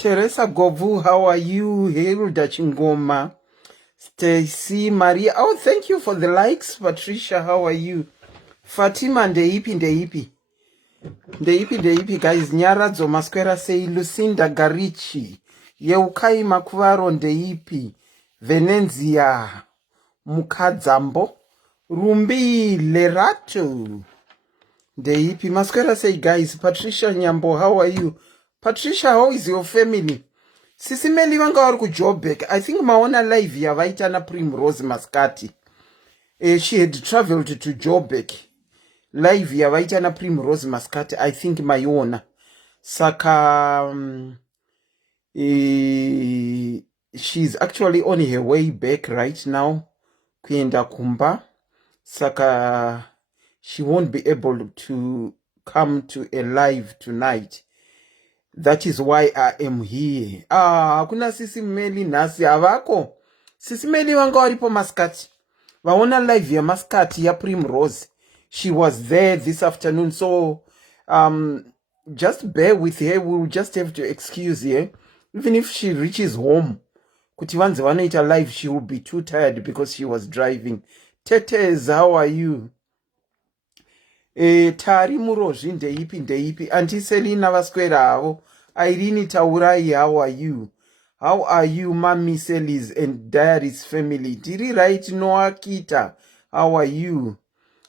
Teresa Govu, how are you? Hilda Chingoma. Stacy Maria. Oh, thank you for the likes. Patricia, how are you? Fatima Ndeipi, guys. Nyaradzo Masquera say Lucinda Garichi. Yeukai Makuvaro Ndeipi. Venenzia Mukadzambo. Rumbi Lerato. Ndeipi. Masquera say, guys. Patricia Nyambo, how are you? Patricia, how is your family? SIS MELLY vanga vari kuJoburg. I think maona live yavaita na Primrose Maskati. She had traveled to Joburg. Live yavaita na Primrose Maskati. I think maiona. Saka she's actually on her way back right now. Kuenda kumba. Saka she won't be able to come to a live tonight. That is why I am here. Kuna SIS MELLY nasi avako. SIS MELLY vanga varipo Maskati. Vaona live ya Maskati ya Primrose. She was there this afternoon. So just bear with her. We'll just have to excuse her. Even if she reaches home, kuti vanze vanoita live, she will be too tired because she was driving. Tetes, how are you? Tari Murozhi ndeipi. Auntie Selina Vasquera havo. Irene Taurai, how are you? How are you, Mami Selis and Diaries family? Tiri right Noah Kita, how are you?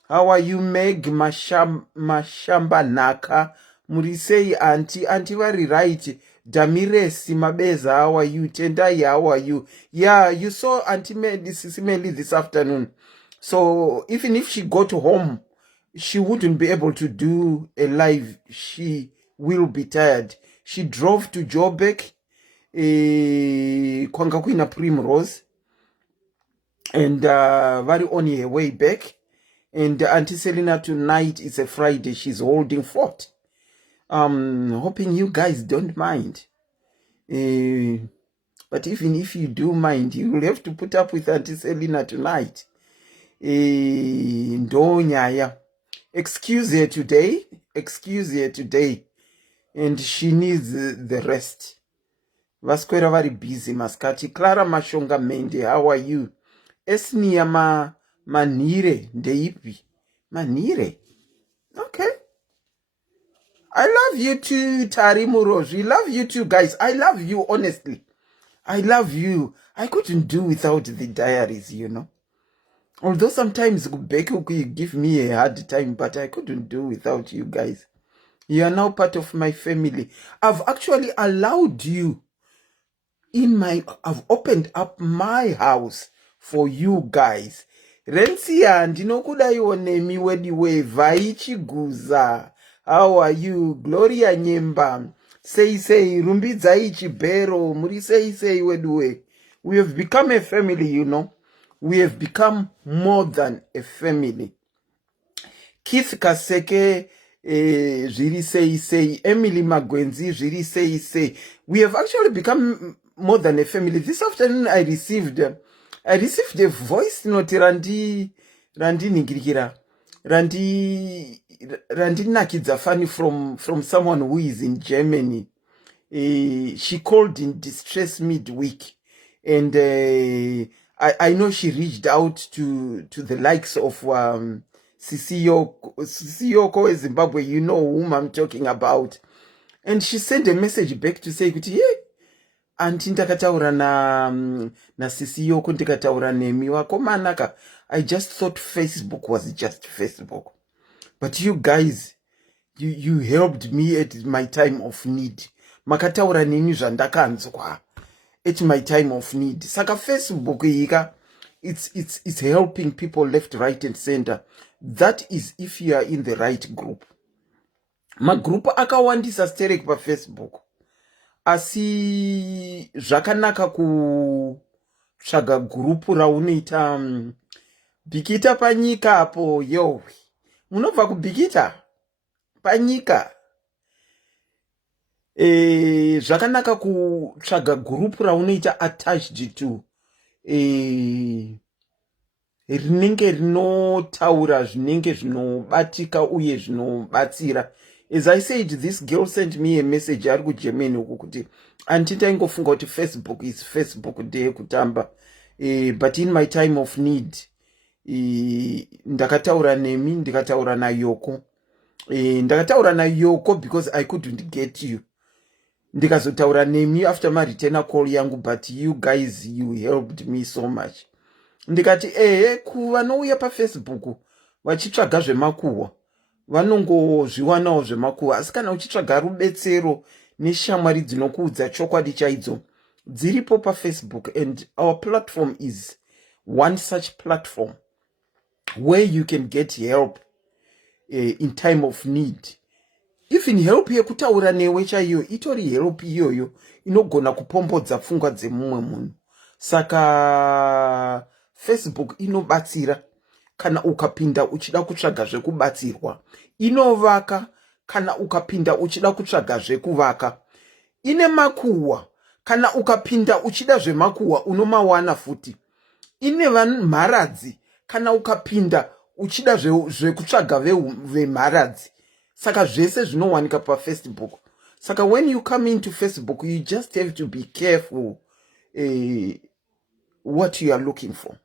How are you, Meg Mashamba Naka? Murisei Auntie very right. Damiresi Mabeza, how are you? Tendai, how are you? Yeah, you saw Auntie SIS MELLY this afternoon. So even if she got home, she wouldn't be able to do a live. She will be tired. She drove to Joburg, kwanga kuina Primrose, and very on her way back. And Auntie Selina tonight is a Friday. She's holding fort. Hoping you guys don't mind. But even if you do mind, you will have to put up with Auntie Selina tonight. Ndonyaya. Excuse her today. And she needs the rest. Vasquera very busy, Maskati. Clara Mashonga Mende, how are you? Esnia Manire, Ndeipi. Manire? Okay. I love you too, Tari Muroz. We love you too, guys. I love you, honestly. I love you. I couldn't do without the diaries, you know. Although sometimes Becky give me a hard time, but I couldn't do without you guys. You are now part of my family. I've actually allowed you I've opened up my house for you guys. Rensia ndinokuda nemi wediwe Vaichi Guza. How are you? Gloria Nyemba. Say Rumbidza Ichibero. Muri say wediwe. We have become a family, you know. We have become more than a family. Keith Kaseke, Jiri say, Emily Magwenzi, Jiri say. We have actually become more than a family. This afternoon I received a voice note Randi Ningirikira. Randi Nakizafani from someone who is in Germany. She called in distress midweek. And I know she reached out to the likes of Sisiyoko Zimbabwe, you know whom I'm talking about. And she sent a message back to say, yeah, Auntie ndakataura na Sisiyoko ndakataura nemi wako manaka. I just thought Facebook was just Facebook. But you guys, you helped me at my time of need. Makataura nemi zvandakanzwa. At my time of need. Saka Facebook it's helping people left, right, and center. That is if you are in the right group. Ma group akawandisa sterek pa Facebook. Asi zvakanaka kutsvaga group raunoita bikita panyika apo yo. Munobva kubikita panyika. Zvakanaka kutsvaga group raunoita attached to rinenge rinotaura zvinenge zvinobatika uye zvinobatsira. As I said, this girl sent me a message ari kuGermany kuti handitaingofunga kuti Facebook is Facebook ndeyekutamba. But in my time of need, ndakataura nemi, ndikataura nayoko. Ndakataura nayoko because I couldn't get you. Ndikazotaura nemi after my return call yangu, but you guys, you helped me so much. Ndikati kuvanouya paFacebook vachitsvaga zvemakuhwa vanongozviwanawo zvemakuhwa, asi kana uchitsvaga rubetsero neshamwari dzinokuudza chokwadi chaidzo dziripo paFacebook, and our platform is one such platform where you can get help in time of need. Even help yekutaura newe chaiyo itori help iyoyo inogona kupombodza pfungwa dzemumwe munhu. Saka Facebook inobatsira kana ukapinda uchida kutsvaga zvekubatsirwa, inovaka kana ukapinda uchida kutsvaga zvekuvaka, ine makuhwa kana ukapinda uchida zvemakuhwa unomawana futi, ine mharadzi kana ukapinda uchida zvekutsvaga vemharadzi. Saka zvese zvinowanika paFacebook. Saka when you come into Facebook, you just have to be careful what you are looking for.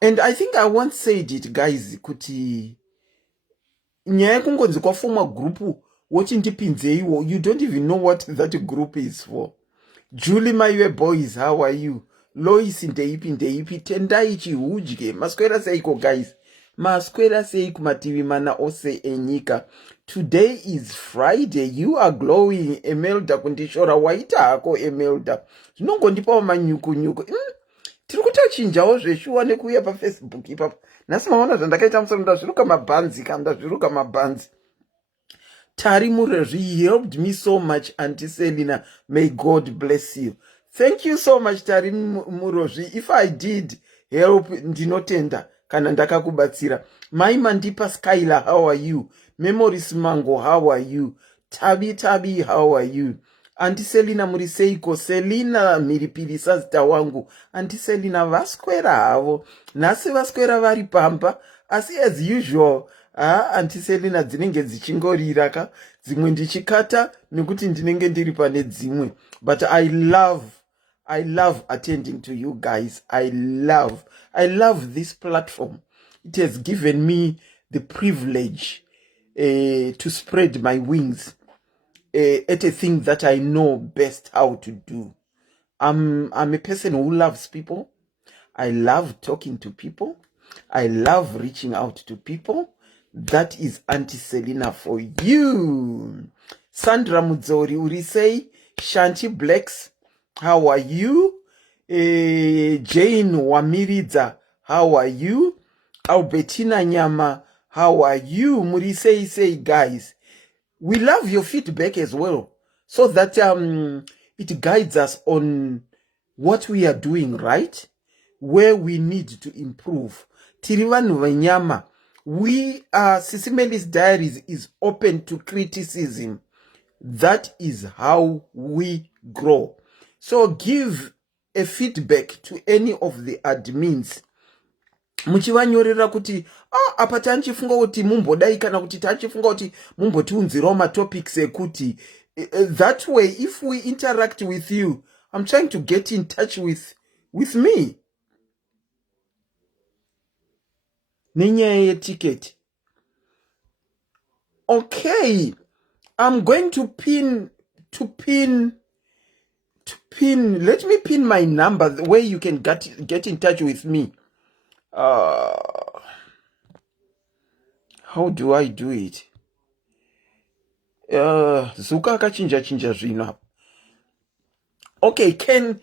And I think I once said it, guys, kuti nyaya kungonzi kwafoma group woti ndipinzeiwo, you don't even know what that group is for. Julie Maiwe boys, how are you? Lois ndeipi tendai chihudye. Maswera seiko, guys? Maswera seiko mativi mana ose enyika. Today is Friday. You are glowing. Emelda kundishora waita hako Emelda. Zvinongondipawo manyuku. Tiri kutachinjawo zveshuwa nekuuya paFacebook ipapo. Nhasi maona zvandakaita musoro ndazviruka mabhanzi. Tari Murezvi, he helped me so much, Auntie Selina. May God bless you. Thank you so much, Tari Murezvi. If I did help, ndinotenda kana ndakakubatsira. Mai Mandipa Skylar, how are you? Memories Mango, how are you? Tabi, how are you? Auntie Selina Muriseiko, Selina Miripirisa zita wangu. Auntie Selina vaskwera havo. Nasi vaskwera vari pamba. As usual, Auntie Selina dzinenge dzichingorira ka. Dzimwe ndichikata nekuti ndinenge ndiri pane dzimwe. But I love attending to you guys. I love this platform. It has given me the privilege to spread my wings at a thing that I know best how to do. I'm a person who loves people. I love talking to people. I love reaching out to people. That is Auntie Selina for you. Sandra Mudzori Urisei, Shanti Blacks, how are you? Jane Wamiridza, how are you? Albertina Nyama, how are you? Murisei say, guys, we love your feedback as well, so that it guides us on what we are doing right, where we need to improve. Tirivan Vanyama, SIS MELLY's Diaries is open to criticism. That is how we grow. So give a feedback to any of the admins. Muchivanyorera kuti apa tanchifunga kuti mumbodai kana kuti tanchifunga kuti mumbotiunzirawo matopics ekuti. That way, if we interact with you, I'm trying to get in touch with me. Nenyaya yeticket. Okay, I'm going to pin. Let me pin my number where you can get in touch with me. How do I do it? Zuka akachinja zvino. Okay, can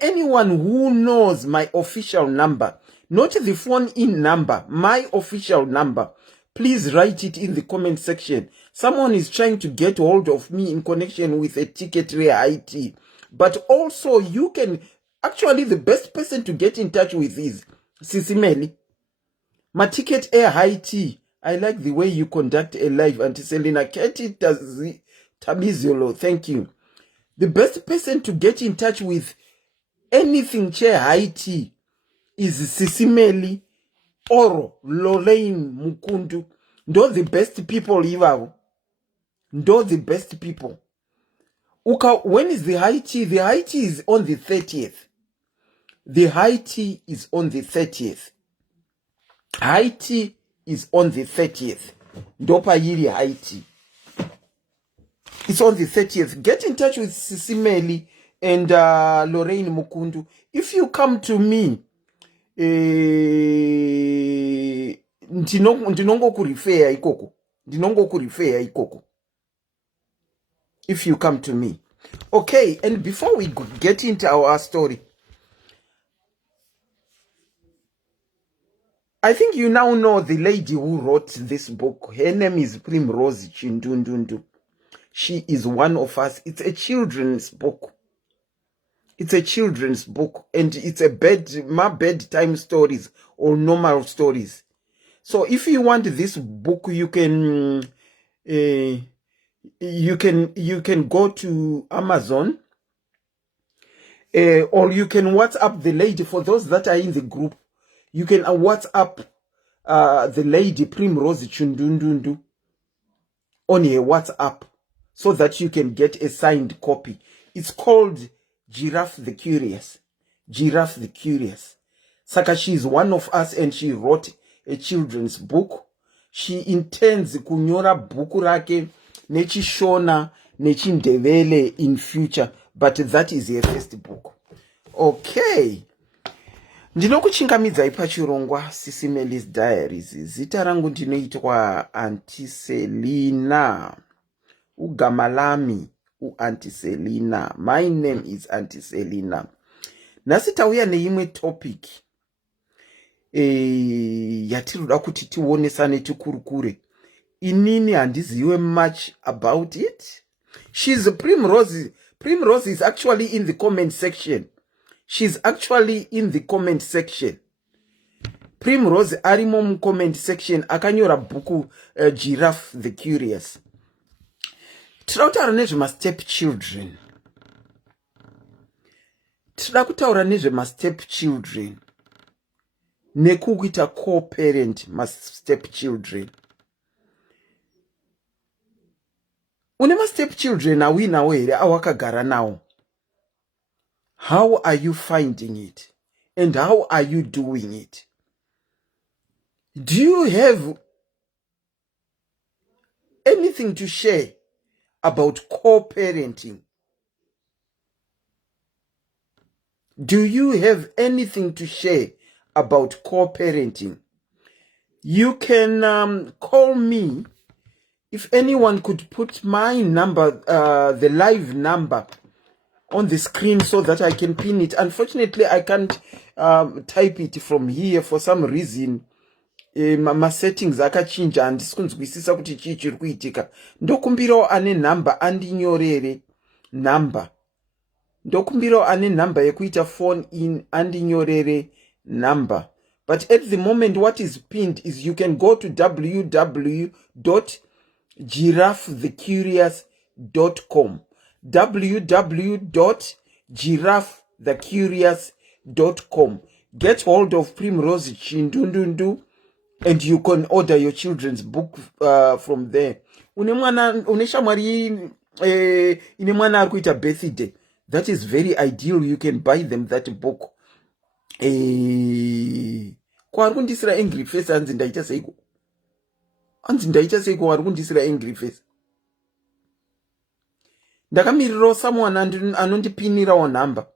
anyone who knows my official number, not the phone-in number, my official number, please write it in the comment section. Someone is trying to get hold of me in connection with a ticket rare IT. But also, you can, actually, the best person to get in touch with is SIS MELLY. My ticket air high tea. I like the way you conduct a live, Auntie Selina. Katie Tabizolo, thank you. The best person to get in touch with anything chair high tea is SIS MELLY or Lorraine Mukundu. Those the best people, Ivao. Those the best people. When is the high tea? The high tea is on the 30th. The high tea is on the 30th. High tea is on the 30th. Dopa yiri high tea. It's on the 30th. Get in touch with SIS MELLY and Lorraine Mukundu. If you come to me, ndinongo kurifea ikoko. If you come to me. Okay, and before we get into our story, I think you now know the lady who wrote this book. Her name is Primrose Chindundundu. She is one of us. It's a children's book. It's a children's book, and it's a bedtime stories or normal stories. So if you want this book, you can go to Amazon, or you can WhatsApp the lady. For those that are in the group, you can WhatsApp the lady Primrose Chindundundu on her WhatsApp so that you can get a signed copy. It's called Giraffe the Curious. Giraffe the Curious. Saka, she is one of us and she wrote a children's book. She intends kunyora buku rake nechishona nechindevele in future, but that is her first book. Okay. Ndinokuchingamidzai pachirongwa SIS MELLY's Diaries. Zita rangu ndinoitwa Auntie Selina. Ugamalami Auntie Selina. My name is Auntie Selina. Nasi tauya neimwe topic yatiruda kuti tionesane tikurukure. Inini handiziwe much about it. She's Primrose. Primrose is actually in the comment section. She's actually in the comment section. Primrose arimo comment section akanyora buku Giraffe the Curious. Tirautaura nezvema step children. Tira kutaura nezvema step children. Nekuita co-parent ma step children. Une ma step children awinawo here awakagara nawo. How are you finding it? And how are you doing it? Do you have anything to share about co-parenting? Do you have anything to share about co-parenting? You can call me. If anyone could put my number, the live number, on the screen so that I can pin it. Unfortunately, I can't type it from here for some reason. My settings akachinja and sikunzwisisa kuti chii chiri kuitika. Ndokumbirawo ane number andinyorere number. Ndokumbirawo ane number yekuita phone in andinyorere number. But at the moment, what is pinned is you can go to www.giraffethecurious.com. www.giraffethecurious.com. Get hold of Primrose Chindundundu and you can order your children's book from there. Uneshamwari ine mwana ari kuita birthday. That is very ideal. You can buy them that book. Kwa kundisira angry face anzi ndaita seiko. Anzi ndaita seiko wari kundisira angry face. Ndakamirirawo someone anondipinirawo number.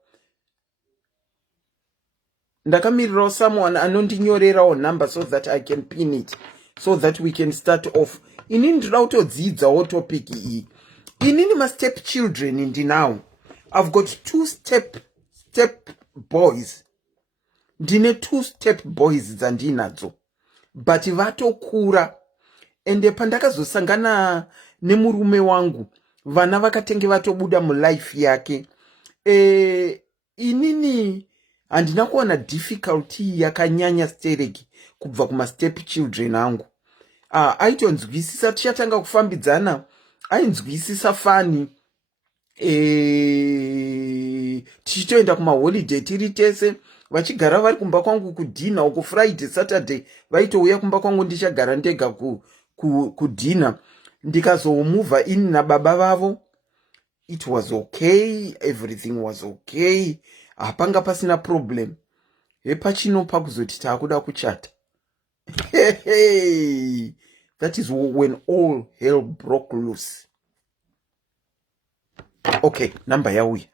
Ndakamirirawo someone anondinyorerawo number so that I can pin it. So that we can start off. Inini ndinoda kutodzidzawo topic iyi. Inini ma step children ndinawo. I've got two step boys. Ndine two step boys dzandinadzo. But vatokura. Ende pandakazosangana nemurume wangu. Vana vakatenge vatobuda mulife yake. Inini handina kuwana difficulty yakanyanya stereki kubva kuma step children angu. Aitonzwisisa tichatanga kufambidzana. Ainzwisisa fani. Tichitoenda kuma holiday tiri tese. Vachigara vari kumba kwangu kudina uko Friday Saturday vaitouya kumba kwangu ndichagara ndega kudina. Ndikazomuvha in nababa vavo. it was okay, everything was okay, hapanga pasina problem. Hepachinopa kuzoti taakuda kuchata. Hey, that is when all hell broke loose. Okay, number yawi,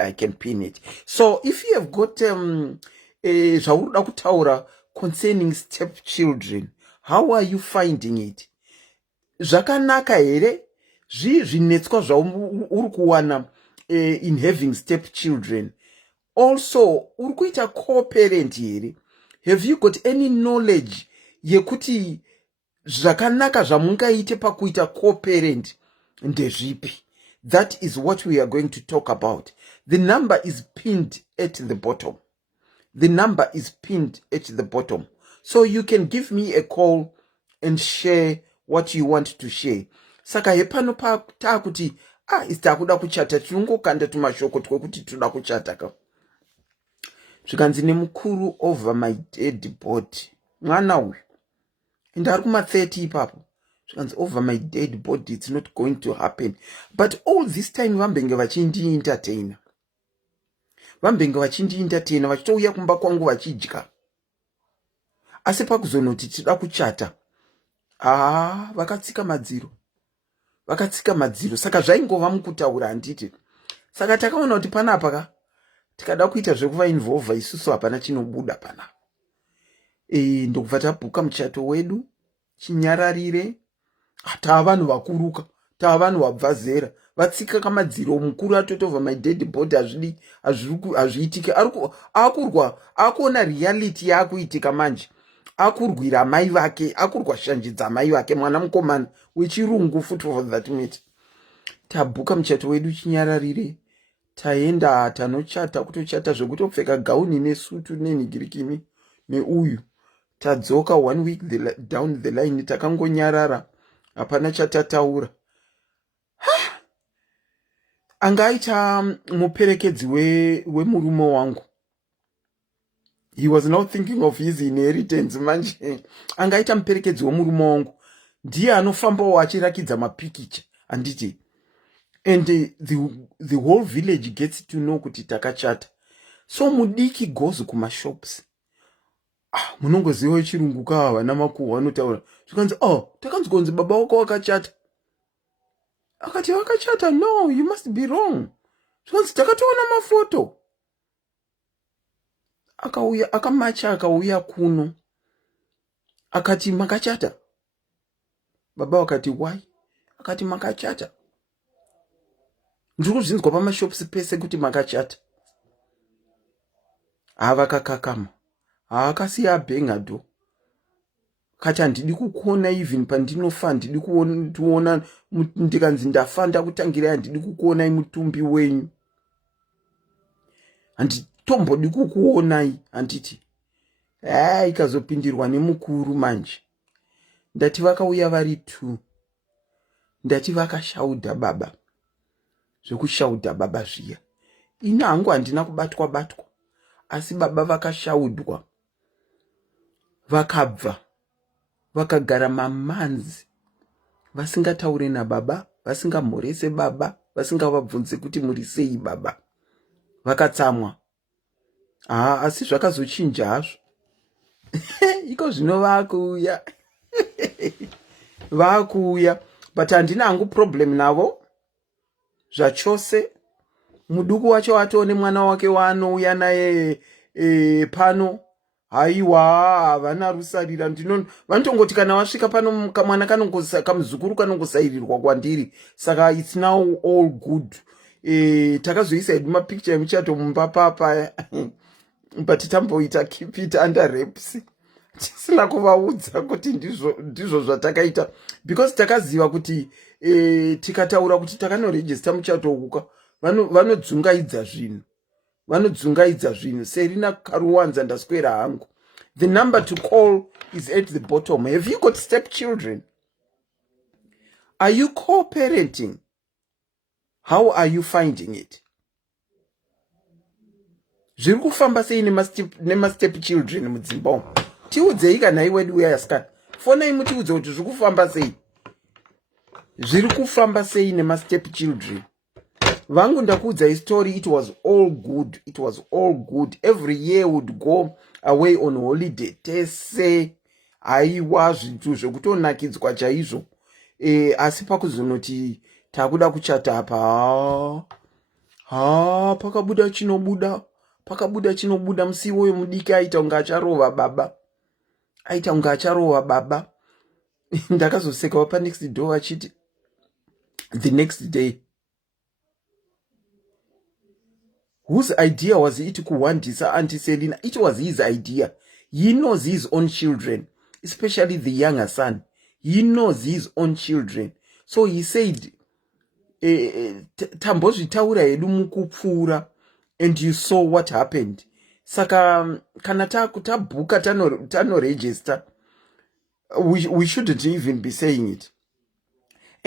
I can pin it. So if you have got zvauruda kutaura concerning stepchildren, how are you finding it? Zvakanaka here zvinetswa zvauri kuwana in having stepchildren? Also uri kuita co-parent here? Have you got any knowledge yekuti zvakanaka zvamungaite pakuita co-parent ndezvipi? That is what we are going to talk about. The number is pinned at the bottom. The number is pinned at the bottom. So you can give me a call and share what you want to share. Saka hepano takuti istakuda kuchata tinongokanda tumashoko twekuti tuda kuchata ka. Zvikanzi nemukuru over my dead body. Mwana uyu. Ndari kuma 30 ipapo. Zvikanzi over my dead body, it's not going to happen. But all this time vambenge vachindi entertainer. Vambenge vachindi entertainer vachitouya kumba kwangu vachidya. Asi pakuzonoti tida kuchata. Vakatsika madziro. Vakatsika madziro. Saka zvaingova mukutaura handiti. Saka takaona kuti panapa ka tikada kuita zvekuva involve isusu hapana chinobuda panapa. Ndokubva tabhuka muchato wedu chinyararire. Tavanhu vakuruka, tavanhu vabva zera, vatsika kamadziro, mukuru atotova my dead body hazviitike. Akuona reality yakuitika manje. Akurwira amai vake, akurwa shanjidza amai vake, mwana mukomana wechirungu futi for that matter. Tabhuka muchato wedu chinyararire, taenda tanochata, kutochata zvekutopfeka gauni nesutu nenhigirikini neuyu. Tadzoka 1 week down the line, takangonyarara. Hapana chatataura. Angaita muperekedzi wemurume wangu. He was now thinking of his inheritance manje. Angaita muperekedzi wemurume wangu. Ndiye anofambawo achirakidza mapikicha handiti. And the whole village gets to know kuti takachata. So mudiki goes kuma shops. Munongoziva chirungu kawa namakuhwa anotaura. Zvikanzi takanzgonzi baba wako wakachata. Akati wakachata? No, you must be wrong. Zvikanzi takatoona mafoto. Akauya akamacha, akauya kuno. Akati makachata. Baba wakati why? Akati makachata. Ndiri kuzvinzwa pamashops pese kuti makachata. Vakakakama. Akasiya bhenga do. Kati handidi kukuona even pandinofa, handidi kuona ndikanzi ndafa ndakutangira, handidi kukuonai mutumbi wenyu. Handitombodi kukuonai handiti. Ikazopindirwa nemukuru manje. Ndati vakauya vari 2. Ndati vakashaudha baba. Zvekushaudha baba zviya. Ina hangu handina kubatwa. Asi baba vakashaudwa. Vakabva. Vakagara mamanzi. Vasingataure nababa, vasingamhorese baba, vasingavabvunze kuti muri sei baba. Vakatsamwa. Asi zvakazochinja hazvo. Iko zvino vakuuya. Vakuuya. But handina hangu problem navo. Zvachose. Muduku wacho atone mwana wake waanouya naye pano. Haiwa, vana rusarira vanotongoti kana wasvika pano kamwana kamuzukuru kanongosairirwa kwandiri. Saka it's now all good. Takazoisa hedu mapicture emuchato mumba papa. But tamboita keep it under wraps. Tisina kuvaudza kuti ndizvo zvatakaita. Because takaziva kuti tikataura kuti takanoregister muchato ukuka. Vanodzungaidza zvinhu. Vanodzungaidza zvinhu. Serina Karuwanza ndaswera hangu. The number to call is at the bottom. Have you got stepchildren? Are you co-parenting? How are you finding it? Zviri kufamba sei nema stepchildren mudzimba. Tiudzei kana iwe wedu uyaskana. Fonai mutiudze kuti zviri kufamba sei. zviri kufamba sei nemastep children vangu ndakuudza history. It was all good, it was all good. Every year would go away on holiday tese haiwa zvintu zvekutonakidzwa chaizvo. Asi pakuzonoti takuda kuchata apa pakabuda chinobuda musiwo wemudiki aita unga acharova baba ndakazosekawo panext door vachiti the next day, whose idea was it kuwandisa Auntie Selina? It was his idea. He knows his own children, especially the younger son. He knows his own children. So he said, tambozvitaura hedu mukupfuura, and you saw what happened. Saka kana tabhuka tano register, we shouldn't even be saying it.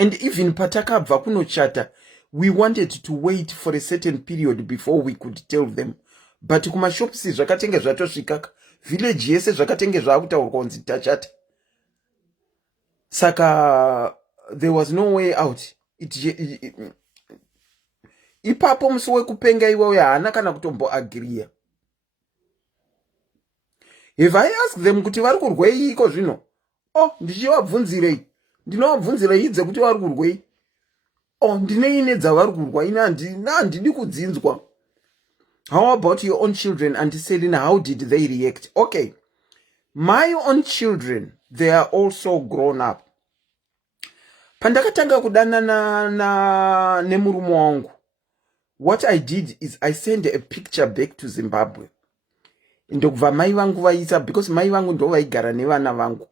And even patakabva kunochata, we wanted to wait for a certain period before we could tell them. But kumashops zvakatenge zvatosvika, village yese zvakatenge zvakutaurwa kunzi tachata. Saka there was no way out. Ipapo musi wekupenga iwewe haana kana kutomboagriya. If I ask them kuti vari kurwei iko zvino, ndichivabvunzirei, ndinovabvunzirei idze kuti vari kurwei. Ndine ine dzavari kurwa, ine handidi kudzinzwa. How about your own children, Auntie Selina? How did they react? Okay, my own children, they are also grown up. Pandakatanga kudanana nemurume wangu, what I did is I sent a picture back to Zimbabwe. Ndokubva mai vangu vaisa, because mai vangu ndo vaigara nevana vangu.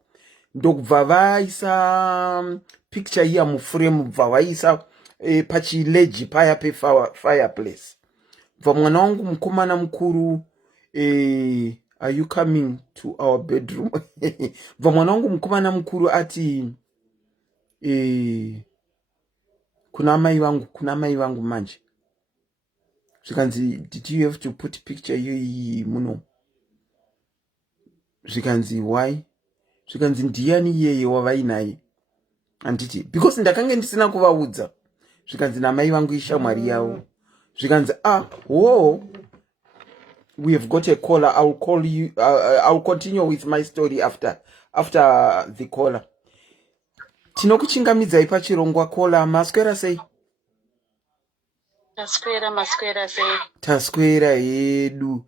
Ndokubva vaisa picture iya muframe, bva vaisa pachileji paya fireplace. Bva mwana wangu mukomana mukuru, are you coming to our bedroom? Bva mwana wangu mukomana mukuru ati kuna mai vangu manje. Zvikanzi, did you have to put picture iyi muno? Zvikanzi, why? Zvikanzi, ndiani iyeye wavainaye? Anditi, because ndakange ndisina kuvaudza. Zvikanzi, namai vangu ishamwari yavo. Zvikanzi, we have got a caller. I'll call you. I'll continue with my story after the caller. Tinokuchingamidzai pachirongwa caller. Maswera sei? Maswera sei? Taswera yedu.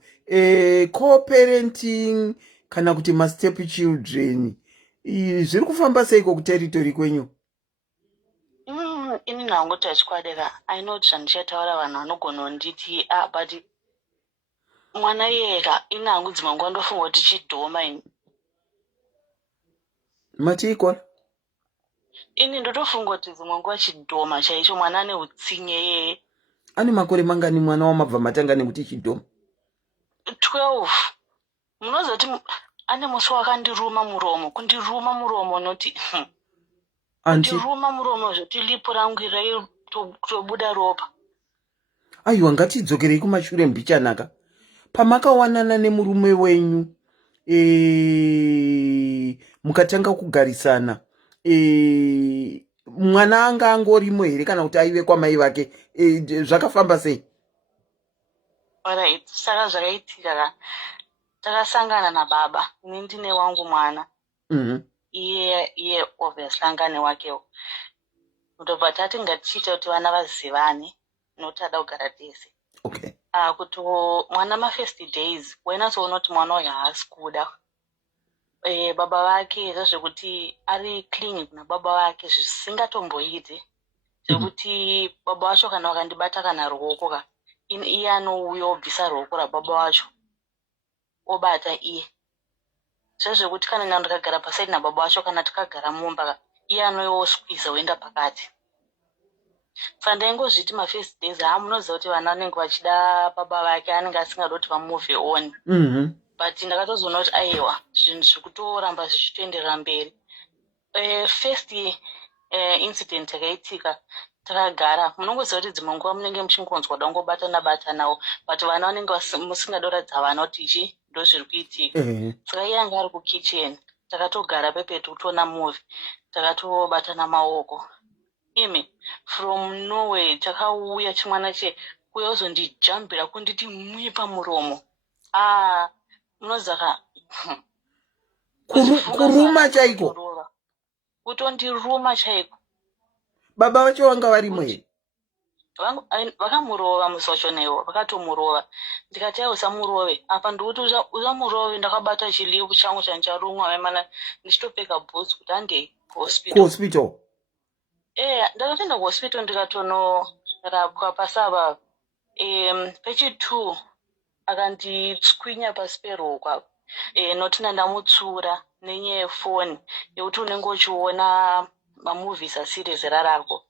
Co-parenting kana kuti step children. Zviri kufamba seiko kuterritory kwenyu? Ini nangu tachikwadera. I know zvandichataura vanhu vanogona kunditi but mwana yega ina hangu dzimwe nguva ndofunga kuti chidhoma ini. Matiko? Ini ndotofunga kuti dzimwe nguva chidhoma chaicho, mwana ane utsinye yeye. Ane makore mangani mwana wamabva matanga nekuti chidhoma? 12. Munoziva kuti ane musi wakandiruma muromo, kundiruma muromo noti kundiruma muromo zvoti lipo rangu rai tobuda ropa. Aiwa, ngatidzokerei kumashure mbichanaka. Pamakawanana nemurume wenyu, mukatanga kugarisana, mwana anga angorimo here kana kuti aive kwamai vake, zvakafamba sei? Alright, saka zvakaitika takasangana nababa, ini ndine wangu mwana. Iye obviously angane wakewo. Ndobva tati ngatichite kuti vana vazivane nokuti ada kugara tese. Okay. Kuti mwana ma-first days wainatsoona kuti mwana uyu haasi kuda. Baba vake zvazvekuti ari clean kuna baba vake zvisingatomboiti. Zvekuti baba vacho kana vakandibata kana ruoko ka, iye anouya obvisa ruoko rababa vacho obata iye. Zvazvekuti kana ina ndakagara pasaidi nababa vacho kana takagara mumba, iye anoyosqueeza oenda pakati. Saka ndaingozviti ma-first days munoziva kuti vana vanenge vachida baba vake, anenge asingada kuti vamove on. But ndakatozoona kuti aiwa zvinhu zvikutoramba zvichitoenderera mberi. First incident yakaitika takagara, munongoziva kuti dzimwe nguva munenge muchingonzwa dangobatana-batanawo, but vana vanenge musingada kuratidza vana kuti ichi ndo zviri kuitika. Saka iye anga ari kukitchen, takatogara pepetu kutoona movie, takatobatana maoko. imi from Norway takauya chimwana che kuya uzondijambira kunditi mwi pamuromo. Munozaka kuruma chaiko. Kutondiruma chaiko. Baba vacho vanga varimo here? Vakamurova musochonewo, vakatomurova. Ndikati usamurove. Apa ndikuti usamurove ndakabata chilivu changu chancharumwa memana ndichitopfeka boots kuti andei kuhospital. Ndakatoenda kuhospital ndikatorapwa pasava. Pechi 2 akanditswinya pasi perokwa. Notina ndamutsura nenyaya yefoni yekuti unenge uchiona mamovies asiri zera rako.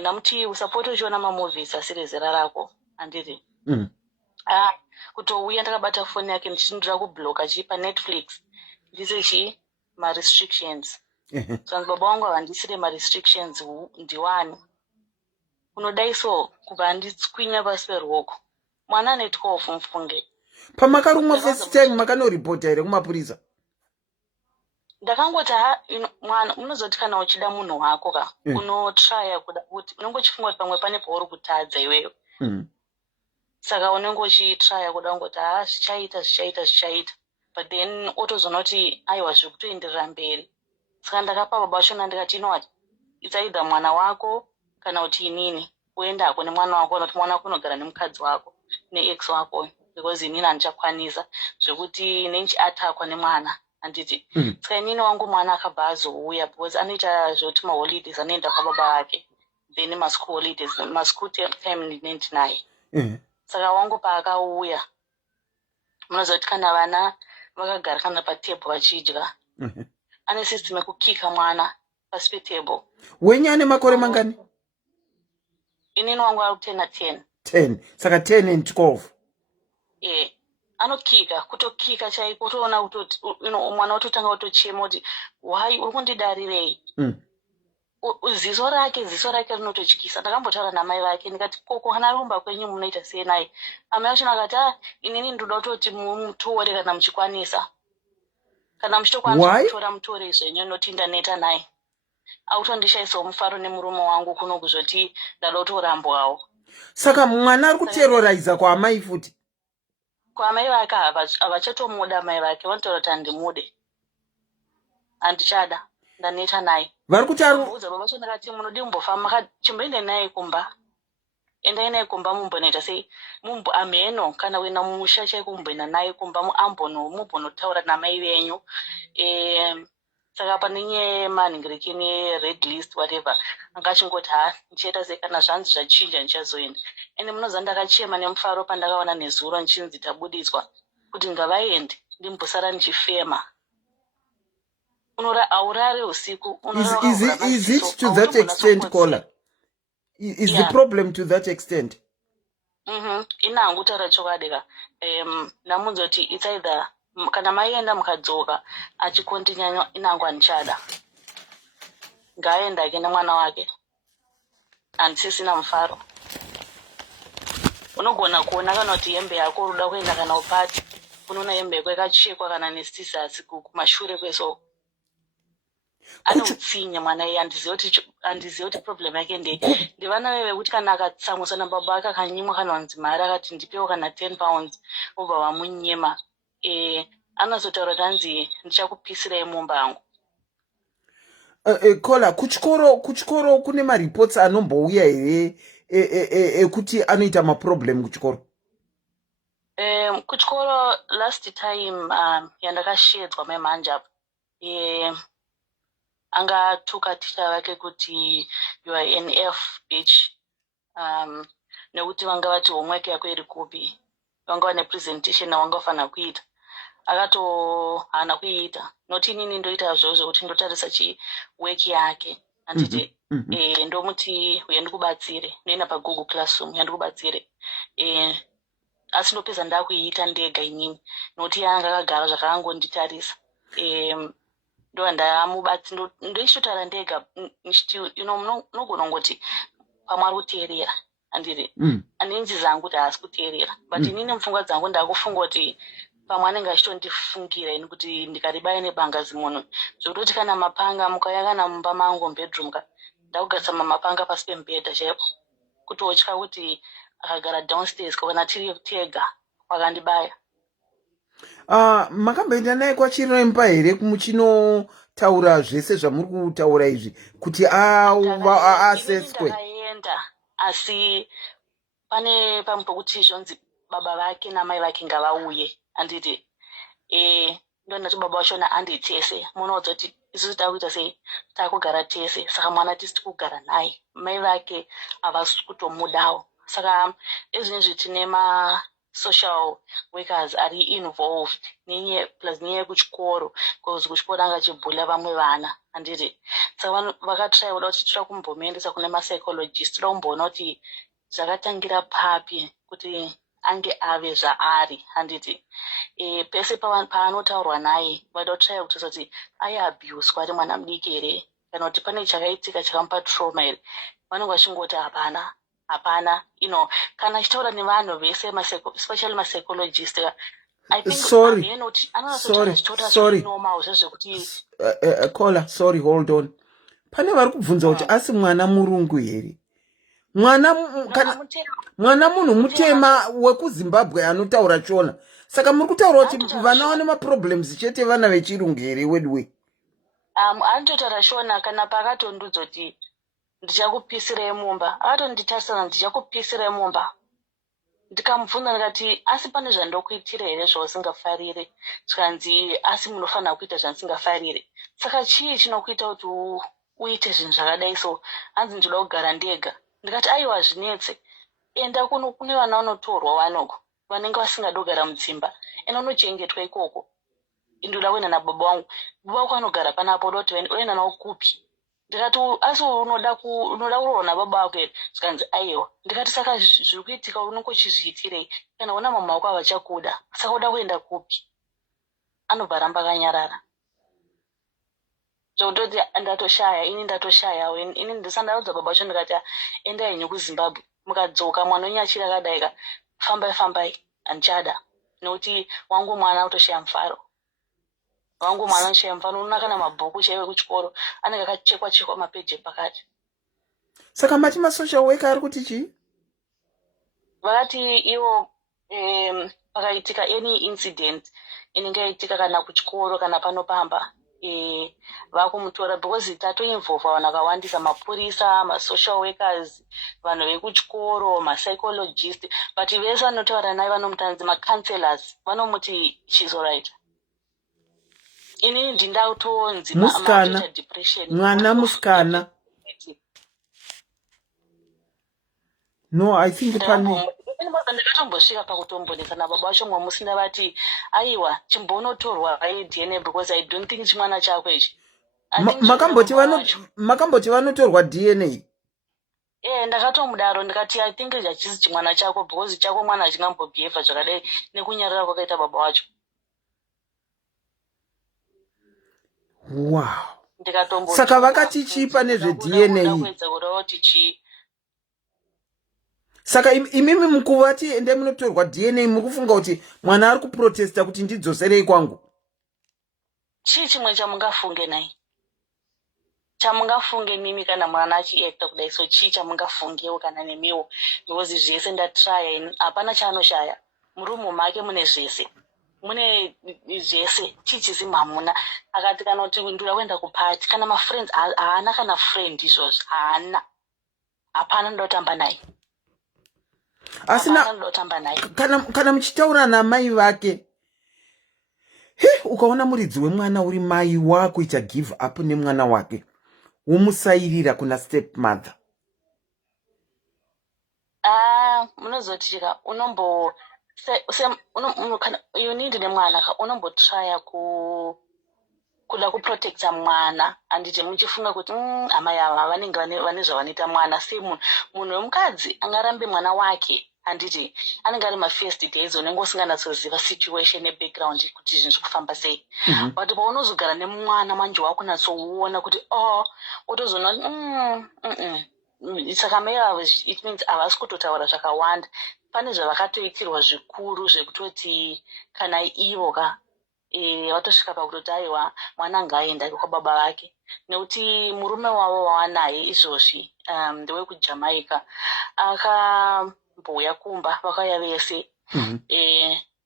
Ndamuti usapota uchiona mamovies asiri zera rako handiti. Kutouya ndakabata foni yake ndichindira kubloka chipa Netflix ndise ma-restrictions. Saka baba wangu havandisire ma-restrictions ndiwani. Unodai so kubva anditswinya pasi peroko. Mwana ane 12 mfunge. Pamakarumwa first time makanoripota here kumapurisa? Ndakangoti mwana unozoti kana uchida munhu wako ka unotrya kuda kuti unenge uchifunga kuti pamwe pane pauri kutadza iweyo. Saka unenge uchitrya kuda ngoti zvichaita. But then otozona kuti aiwa zviri kutoenderera mberi. Saka ndakapa baba vacho ndikati inowati it's either mwana wako kana kuti inini uenda hako nemwana wako kana kuti mwana wako unogara nemukadzi wako neex wako because inini handichakwanisa zvekuti nenchiatakwa nemwana handiti. Saka inini wangu mwana akabva azouya because anoita zvekuti maholidays anoenda kwababa vake then maschool holidays maschool time ndinenge ndinaye. Saka wangu paakauya munozoti kana vana vakagara kana patebho vachidya ane system yekukika mwana pasi petebho. Wenye ane makore mangani? Inini wangu ari 10. Saka 10 and 12. Anokika kutokika chaiko utoona kuti mwana utotanga kutochema kuti why uri kundidarirei. Ziso rake rinototyisa. Ndakambotaura namai vake ndikati koko kana rumba kwenyu munoita sei naye. Amai vacho akati inini ndoda kutoti mutore kana muchikwanisa. Kana muchitokwanisa kutora mutore zvenyu noti ndaneta naye. Autondishaisawo mufaro nemurume wangu kuno kuzoti ndada kutorambwawo. Saka mwana ari kuterrorize kwaamai futi? Kwaamai vake havachatomuda amai vake vanotaura kuti handimude. Handichada. Ndaneta naye. Vari kuti baba vacho ndakati munodi mumbofamba chimboende naye kumba. Endai naye kumba mumbonoita sei ameno kana wena mumusha chaiko mumboenda naye kumba mumbonotaura namai venyu. Saka panenyaya manhingirikini red list whatever angachingoti ndichaita sei kana zvanzi zvachinja ndichazoenda. Ende munoziva ndakachema nemufaro pandakaona nezuro nchinzi tabudiswa kuti ngavaende ndimbosara ndichifema. Aurare usiku. Is it to that extent, Kola? Is the problem to that extent? Ina hangu taura chokwadi namunzoti it's either kana maienda mukadzoka achikontinyanya inangu anichada. Ngaenda kene mwana wake. Handisisina mufaro. Unogona kuona kana kuti hembe yako uruda kuenda kana upati. Unoona hembe yako yakachekwa kana nestisasi kumashure kweso. Anotsinya mwana iye handizivi kuti problem yake ndevana veve kuti kana akatsamwisa nababa ake akanyimwa kana wanzi mari akati ndipewo kana 10 pounds obva vamunyema. Anozotaura kuti hanzi ndichakupisirai mumba yangu. Kola kuchikoro kune mareports anombouya here ekuti anoita maproblem kuchikoro? Kuchikoro last time yandakashedzwa memhanja angatuka ticha vake kuti you are an F bitch. Nekuti vanga vati homework yako iri kupi, vanga vane presentation wanga ufana kuita, hana kuita. Noti inini ndoita zvozvo kuti ndotarisa work yake handiti ndomuti yandikubatsire ndoenda paGoogle Classroom yandikubatsire asi ndopedza ndakuiita ndega inini noti yanga akagara zvakangonditarisa ndoichitotaura ndega unogona ngoti pamwe ari kuteerera handiti hanenzi zangu kuti haasi kuteerera but inini mupfungwa dzangu ndakufunga kuti pamwe anenge achitondifungira ini kuti ndikaribaya nebanga zimunhu zvekutoti kana mapanga mukauya kana mumba mangu bedroom ka ndakugarisa mamapanga pasi pemubhedha chaipo kuti wotya kuti akagara downstairs kana tiri tega wakandibaya. Makamboenda naye kwachiremba here muchinotaura zvese zvamuri kutaura izvi kuti aseswe? Ndakaenda asi pane pamwe pokuti zvonzi baba vake namai vake ngavauye handiti ndonati baba vachona handi tese munoudza kuti isusu takuita sei takugara tese saka mwana tisiti kugara naye mai vake havasi kutomudawo saka ezvinezvi tine social workers ari involved plus nenyaya yekuchikoro bcause kuchikoro anga achibhula vamwe vana handiti saka vakatrai kuda kuti tira kumbomuendesa kune mapsychologist toda kumboona kuti zvakatangira papi kuti ange ave zvaari handiti pese paanotaurwa naye vaida kutraya kutosa kuti aiabhuswa ari mwana mudiki here kana kuti pane chakaitika chakamupa trauma here vanenge vachingoti hapana kana achitaura nevanhu vese especially mapsychologist I think sorry, hold on. Pane vari kubvunza kuti asi mwana murungu here? Mwana munhu mutema wekuZimbabwe anotaura chona. Saka muri kutaura kuti vana vane maproblems chete vana vechirungu here wedway? Anototaura shona kana pakatondiudza kuti ndichakupisirai mumba. Akatonditasira ndichakupisirai mumba. Ndikamubvunza ndikati asi pane zvandokuitira here zvausingafarire? Zvikanzi asi munofanira kuita zvandisingafarire. Saka chii chinokuita kuti uite zvinhu zvakadai so? Hanzi ndoda kugara ndega. Ndikati aiwa zvinetse. Enda kune vana vanotorwa vanoko vanenge vasingadi kugara mudzimba enda unochengetwa ikoko. Ndoda kuenda nababa wangu. Baba wako anogara panapo kuti uenda nawo kupi? Ndikati asi unoda kuroona baba wako here? Zvikanzi aiwa. Ndikati saka zviri kuitika unongochizviitirei kana una mama wako havachakuda saka uda kuenda kupi? Anobva ramba akanyarara. Zvokutoti ndatoshaya ini ndisandaudza baba vacho ndikati enda henyu kuZimbabwe mukadzoka mwana wenyu achiri akadaika fambai handichada nekuti wangu mwana utoshaya mufaro unoona kana mabhuku chaiwo kuchikoro anenge akachekwa mapeji pakati. Saka mati masocial worker ari kuti chii? Vakati ivo pakaitika any incident inenge yaitika kana kuchikoro kana panopamba vakumutora because tatoinvolva vanhu vakawandisa mapurisa masocial workers vanhu vekuchikoro mapsychologist but vese vanotaura naye vanomutanzi macounselors vanomuti she's alright. Inini ndindatonzi mwana musikana. No, I think ndikatombosvika pakutombonesa nababa vacho mwamusina vati aiwa chimbonotorwa DNA because I don't think chimwana chako ichi. Makamboti vanotorwa DNA? Ndakatomudaro ndikati I think hachisi chimwana chako because chako mwana achingambobhihevha zvakadai nekunyarara kwakaita baba vacho. Wow. Saka vakati chii pane zveDNA? Saka imimi mukuvati ende munotorwa DNA mukufunga kuti mwana ari kuprotesta kuti ndidzoserei kwangu? Chii chimwe chamungafunge naye? Chamungafunge mimi kana mwana achiekta kudai so chii chamungafungewo kana nemiwo? Because zvese ndatraya hapana chaanoshaya. Murumu make mune zvese. Mune zvese chichisi hamuna. Akati kana kuti ndura kuenda kupati kana mafriends haana kana friend izvozvo haana. Hapana ndotamba naye. Asina kana muchitaura namai vake ukaona muridzi wemwana uri mai wakuita give up nemwana wake womusairira kuna step mother. Munozotika you need nemwana unombotraya kuda kuprotecta mwana handiti muchifunga kuti amai ava vanenge vane zvavanoita mwana sei munhu wemukadzi angarambe mwana wake handiti anenge ari mafirst days unenge usinganatsoziva situation nebackground kuti zvinhu zvekufamba sei. But paunozogara nemwana manje wako natsouona kuti utozoona saka mai avo it means havasi kutotaura zvakawanda. Pane zvavakatoitirwa zvikuru zvekutoti kana ivo watosvika pakutoti aiwa mwana ngaenda kwababa vake nekuti murume wavo wavanaye izvozvi ndewekujamaica akambouya kumba vakauya vese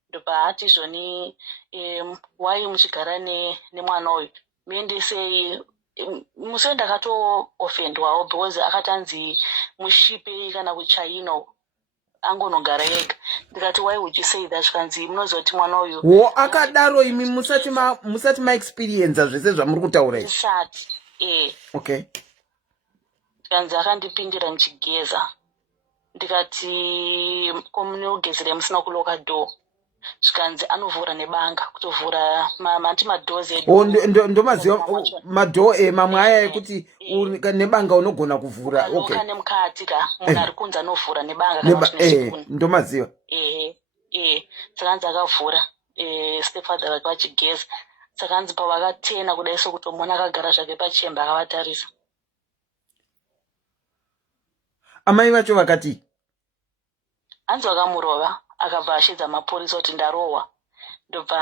ndobva ati izvoni wai muchigara nemwana uyu muendesei musi ndakatoofendwawo because akatanzi mushipe kana kuchaino angonogara ega ndikati why would you say that kanzi munoziva kuti mwana uyu akadaro imi musati maexperienza zvese zvamuri kutaura izvi isati okay kanzi akandipindira ndichigeza ndikati komunogezere musina kuloka dhoo zvikanzi anovhura nebanga kutovhura mati madhozi ndomaziva madhoo mamwe aya ekuti nebanga unogona kuvhura okay nemukati ka munhu ari kunze anovhura nebanga ndomaziva saka anzi akavhura stepfather vake vachigeza saka anzi pavakatena kudai sokutomona akagara zvake pachemba akavatarisa amai vacho vakati anzi vakamurova akabva ashedza mapurisa kuti ndarohwa ndobva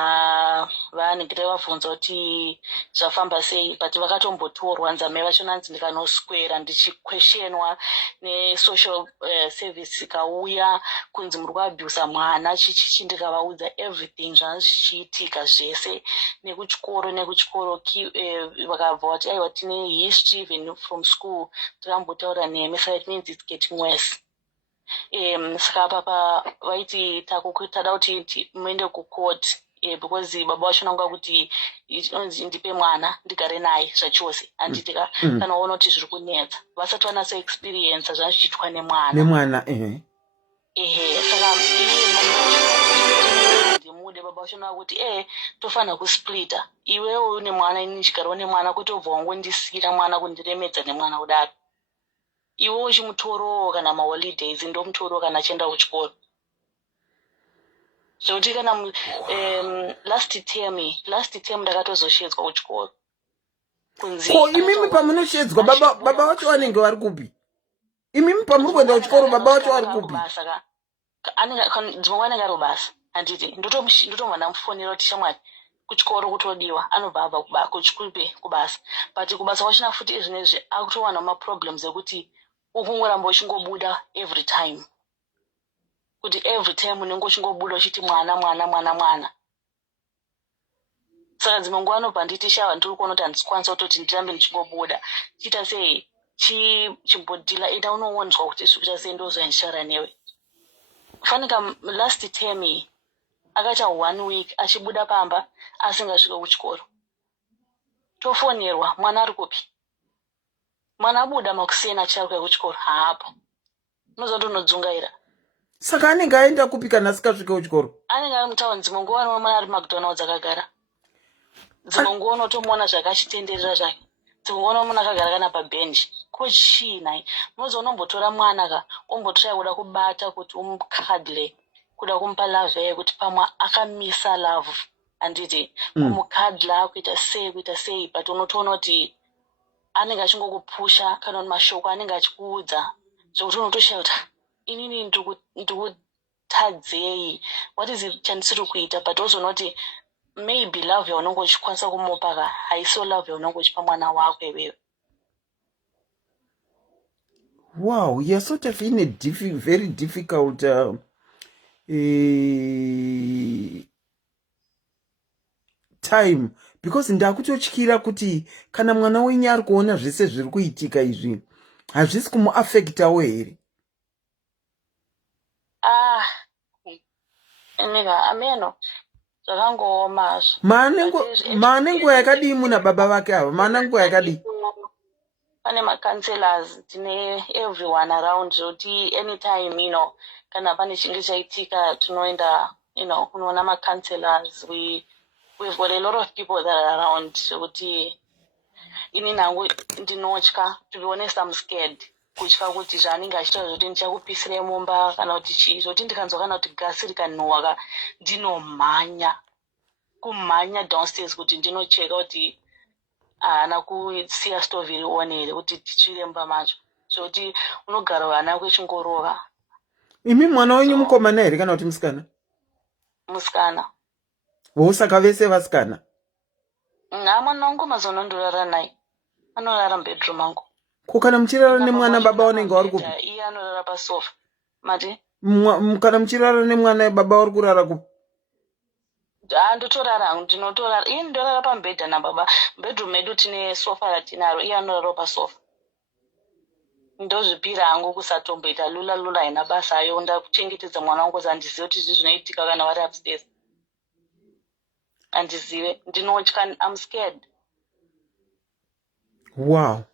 vanenge vabvunza kuti zvafamba sei but vakatombotorwa nzamai vacho nanzi ndikanoswera ndichikweshenwa nesocial service ikauya kunzi muri kuabhusa mwana chichichi ndikavaudza everything zvanga zvichiitika zvese nekuchikoro vakabva vati aiwa tine history even from school tikambotaura nemi saka it means it's getting worse saka papa vaiti tada kuti muende kukoti because baba vacho nanga kuti ndipe mwana ndigare naye zvachose handiti kana uona kuti zviri kunetsa vasati vanasa experience zvanga zvichiitwa nemwana saka ndimude baba vacho nanga kuti tofanira kusplita iwewo une mwana ini ndichigarawo nemwana kuti ubva wangondisiyira mwana kundiremedza nemwana kudaro iwe uchimutoro kana maholidays ndomutoro kana achienda kuchikoro zvokuti kana last term ndakatozoshedzwa kuchikoro ko imimi pamunoshedzwa baba vacho vanenge vari kupi imimi pamuri kuenda kuchikoro baba vacho vari kupi dzimwe anenge ari kubasa handiti ndotomva ndamufonera kuti shamwari kuchikoro kutodiwa anobva abva kuchikupe kubasa but kubasa kwachina futi izvinezvi akutowana maproblems ekuti ukungoramba uchingobuda every time kuti every time unenge uchingobuda uchiti mwana saka dzimwe nguva anobva nditi shava ndiri kuona kuti handikwanisa kutoti ndirambe ndichingobuda chiita sei chimbodhila enda unoonzwa kuti zvikuita sei ndozvaindishara newe fanika last term akaita 1 week achibuda pamba asingasvika kuchikoro tofonerwa mwana ari kupi mwana abuda makuseni achiaruka kuchikoro haapo unoziva kuti unodzungaira saka anenge aenda kupi kana asikasvika kuchikoro anenge ari mutauni dzimwe nguva anomwana ari macdonalds akagara dzimwe nguva unotomuona zvake achitenderera zvake dzimwe nguva unomona akagara kana pabhenji kochiinai unoziva unombotora mwana ka ombotoya kuda kubata kuti umukadle kuda kumupa love kuti pamwe akamisa love handiti kumukadla kuita sei but unotoona kuti anenge achingokupusha kana kuti mashoko anenge achikuudza zvokuti unotoshaya kuti inini ndikutadzei what is it chandisiri kuita but ozoona kuti maybe love yaunenge uchikwanisa kumupa ka haisiwo love yaunenge uchipa mwana wako iwewe wow you're sort of in a very difficult time because ndakutotyira kuti kana mwana wenyu ari kuona zvese zviri kuitika izvi hazvisi kumuafektawo here nika ameno zvakangooma maane nguva yakadii muna baba vake ava maana nguva yakadii pane macounselors tine everyone around zvokuti anytime kana pane chinge chaitika tunoenda kunoona macounselors we've got a lot of people that are around zvokuti ini nangu ndinotya to be honest I'm scared kutya kuti zvaanenge achitaura zvokuti ndichakupisire mumba kana kuti chii zvokuti ndikanzwa kana kuti gasi rikanhwaka ndinomhanya kumhanya downstairs kuti ndinocheka kuti haana kusiya stovhi rione here kuti tichire mumba macho zvokuti unogara vana kwechingorova imi mwana wenyu mukomana here kana kuti musikana musikana vosaka vese vasikana mwana wangu mazono ndorara naye anorara mubedroom angu ko kana muchirara nemwana baba vanenge vari kupi iye anorara pasofa mati kana muchirara nemwana baba vari kurara kupi ndotorara hangu ndinotorara ini ndorara pamubhedha nababa bedroom medu tine sofa ratinaro iye anorarawo pasofa ndozvipira hangu kusatomboita lula haina basa ayo ndakuchengetedza mwana wangu handizive kuti izvi zvinoitika kana vari upstairs handizive ndinotya I'm scared. Wow,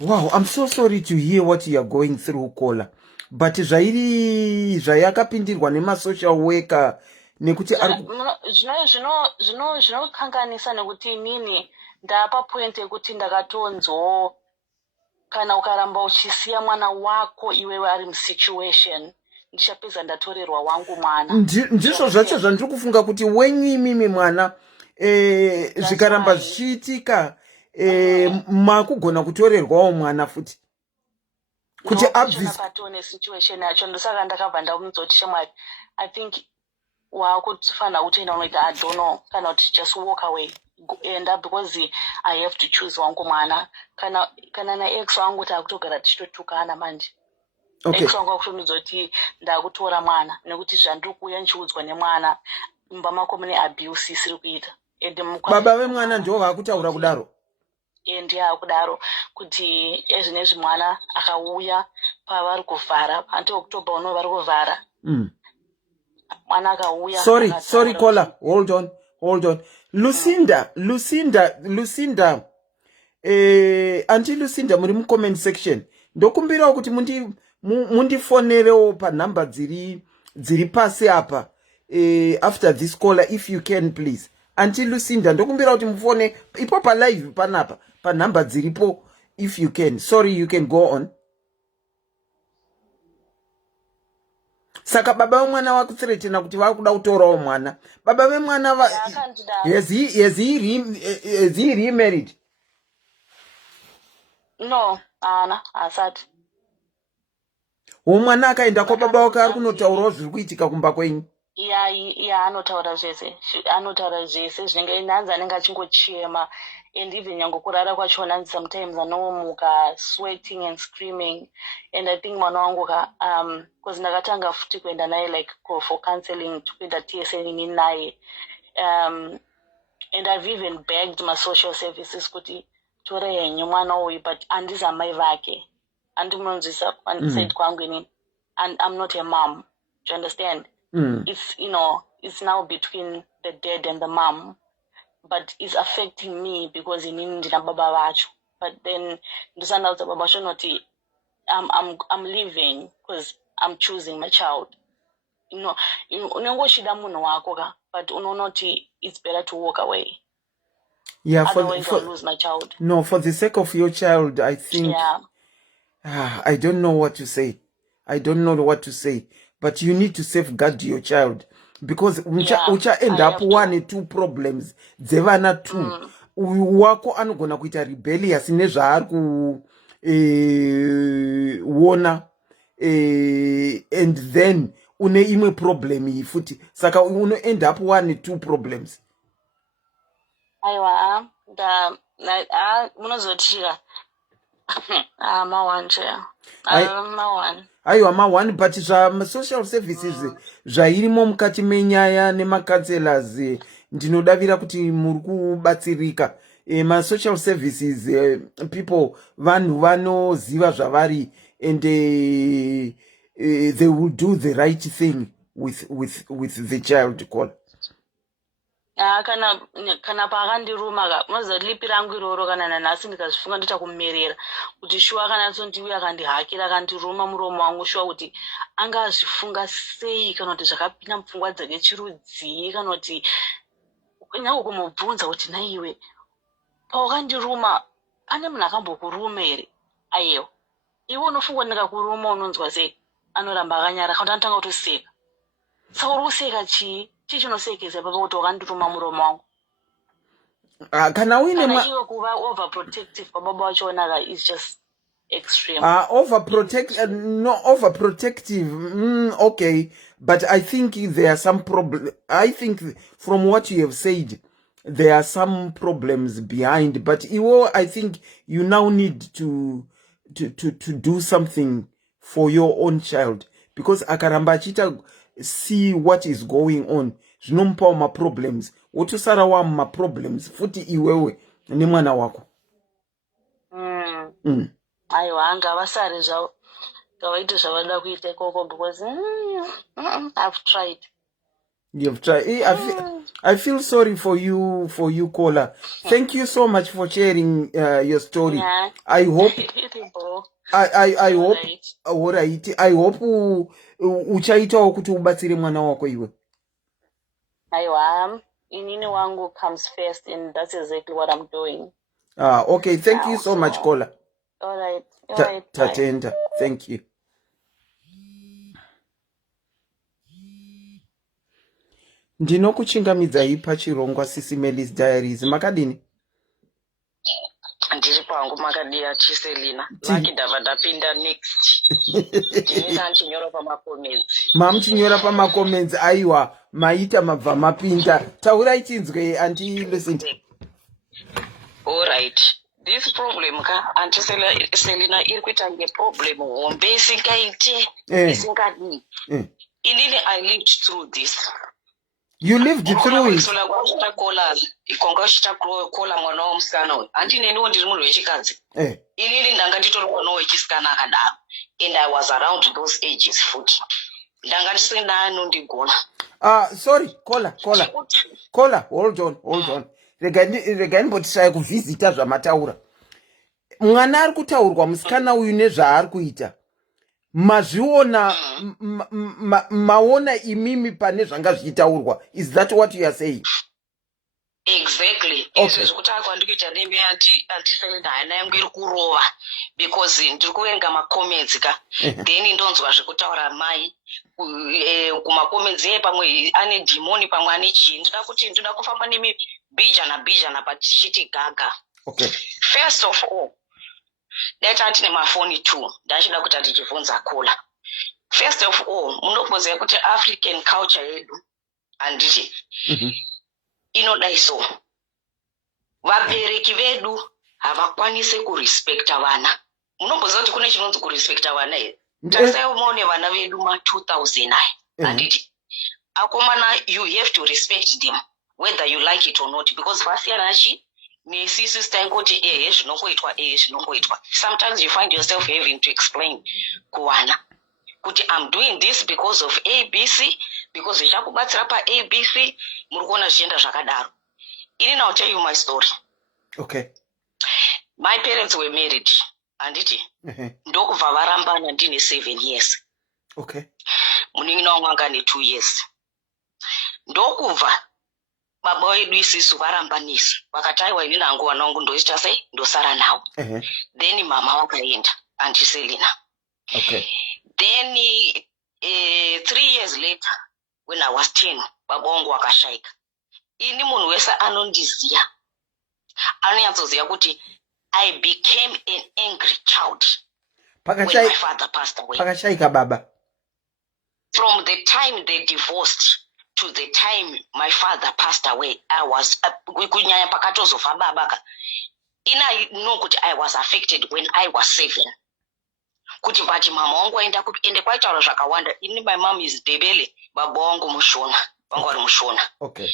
I'm so sorry to hear what you are going through, Kola. But zvayakapindirwa nemasocial worker nekuti zvinokanganisa nekuti inini ndapa point yekuti ndakatonzo kana ukaramba uchisiya mwana wako iwewe ari musituation ndichapedza ndatorerwa wangu mwana ndizvo zvacho zvandiri kufunga kuti wenyu imimi mwana zvikaramba zvichiitika makugona kutorerwawo mwana futi kuti abvise situation yacho ndosaka ndakabva ndamudza kuti shamwari I think wakufanira kutoenda unoita I don't know kana kuti just walk away enda because I have to choose wangu mwana kana naex wangu taakutogara tichitotukana manje ex wangu akutonudza kuti ndakutora mwana nekuti zvandiri kuuya ndichiudzwa nemwana mumba mako mune abuse isiri kuita baba vemwana ndo vaakutaura kudaro ndiakudaro kuti ezvinezvi mwana akauya pavari kuvhara until October uno vari kuvhara mwana akauya sorry Kola hold on Lucinda anti Lucinda muri mucomment section ndokumbirawo kuti mundifonerewo panhamba dziri pasi apa after this caller if you can please anti Lucinda ndokumbira kuti mufone ipo palive panapa panhamba dziripo if you can. Sorry, you can go on. Saka baba vemwana vakuthreatena kuti vakuda kutorawo mwana. Baba vemwana has he remarried? No, asati. Umwana akaenda kwa baba wake ari kunotaurawo zviri kuitika kumba kwenyu. Anotaura zvese zvinenge nanzi anenge achingochema and even nyange kurara kwacho nanzi sometimes anomuka sweating and screaming and I think mwana wangu because ndakatanga futi kuenda naye like for counseling kuenda TSN nini naye and I've even begged my social services kuti tore henyu mwana uyu but andizi amai vake andimunonzwisa said kwangu inini and I'm not a mom. Do you understand? It's it's now between the dad and the mom, but it's affecting me because inini ndina baba vacho. But then ndosandauza baba vacho noti I'm leaving because I'm choosing my child. Unongoshida munhu wako ka, but unonoti it's better to walk away. Yeah, otherwise I'll lose my child. No, for the sake of your child, I think. Yeah. I don't know what to say. But you need to safeguard your child because ucha end up 1 or 2 problems. Dzevana 2. Wako anogona kuita rebellious nezvaari kuona and then une imwe problem iyi futi. Saka uno end up 1 or 2 problems. Aiwa, munozotira. Aiwa ma1 but social services zvairimo mukati menyaya nemacounselors ndinodavira kuti muri kubatsirika. Ma social services people vanhu vanoziva zvavari and they will do the right thing with the child call. Kana pakandiruma unoziva lipi rangu iroro kana nanhasi ndikazvifunga ndoita kumerera kuti shuwa kana tsondiuya akandihakira akandiruma muromo wangu shuwa kuti angazvifunga sei kana kuti zvakapinda mupfungwa dzake chirudzii kana kuti nyange kumubvunza kuti naiwe pawakandiruma ane munhu akambokuruma here aiyewo iwe unofunga ndikakuruma unonzwa sei anoramba akanyara kana anotanga kutoseka saka uri kuseka chii chichinosekesa papa kuti wakandiruma muromo wangu kana uine iwe kuva overprotective kwababa wacho onaka is just extreme. Overprotective. Okay, But I think there are some problem. I think from what you have said, there are some problems behind. But I think you now need to do something for your own child, because akaramba achita see what is going on, zvinomupawo maproblems, wotosara wamaproblems futi iwewe nemwana wako. aiwa ngavasari zvavo ngavaite zvavada kuita ikoko, because I've tried. You've tried. I feel sorry for you, caller. Thank you so much for sharing your story. Yeah. I hope I hope Right. alright. I hope uchaitawo kuti ubatsire mwana wako iwe. Aiwa, inini wangu comes first, and that's exactly what I'm doing. Okay. Thank you so much, caller. All right. All right. Tatenda. Thank you. Ndinokuchingamidzai pachirongwa SIS MELLY's Diaries. Makadini? Ndiri pangu makadiya Chiselina. Lucky ndava ndapinda next. Ndinisa ndichinyora pamakoments. Mamuchinyora pamakoments. Aiwa, maita mabva mapinda. Taurai chinzwe anti Lucinda. All right. This problem anti Selina iri kuita problem hombe isingaite isingadi. Inini I lived through this. You lived through it. Kola mwana womusana uyu handineniwo ndiri munhu wechikadzi. Inini ndanga nditori mwana wechisikana akadaro, and I was around those ages futi. Ndanga ndisina anondigona. Sorry, caller, hold on. Regai ndimbotishaya kuvhizita zvamataura. Mwana ari kutaurwa musikana uyu nezvaari kuita. Mazviona maona imimi pane zvanga zvichitaurwa. Is that what you are saying? Exactly. Okay. Zvekuti akwandikuita nemi antiselina hana yangu iri kurova, because ndiri kuverenga makoments then ndonzwa zvekutaura mai kumakoments pamwe ane dhimoni pamwe ane chii. Ndinoda kufamba nemi bijana patichiti gaga. Okay. First of all, data tine mafoni 2 ndachida kuti tichibvunza kula. First of all, munokuziva kuti African culture yedu handiti inodai so. Vabereki vedu havakwanise kurespecta vana. Munomboziva kuti kune chinonzi kurespecta vana here. Tasai muone vana vedu ma2000 handiti. Akomana, you have to respect them whether you like it or not, because vasiyana chi nesisi staingoti zvinongoitwa. Sometimes you find yourself having to explain kuwana kuti I'm doing this because of ABC, because zvichakubatsira pa ABC, muri kuona zvichienda zvakadaro. Ini now tell you my story. Okay. My parents were married, handiti. Ndokubva varambana ndine 7 years. Okay. Munin'ina wangu anga ne 2 years. Ndokubva baba wedu isisu varambanisa, vakati aiwa inini hangu wana wangu ndoita sei ndosara nawo. Then mama vakaenda antiselina. Okay. Then 3 years later, when I was 10, baba wangu wakashaika. Ini munhu wese anondiziya anonyatsoziya kuti I became an angry child when my father passed away. Pakashaika baba. From the time they divorced to the time my father passed away, I was kunyanya pakatozofa baba. I know kuti I was affected when I was 7. Kuti bati mama wangu aenda ende kwaitaura zvakawanda. Ini my mom is Debele, baba wangu mushona. Wangu ari mushona. Okay.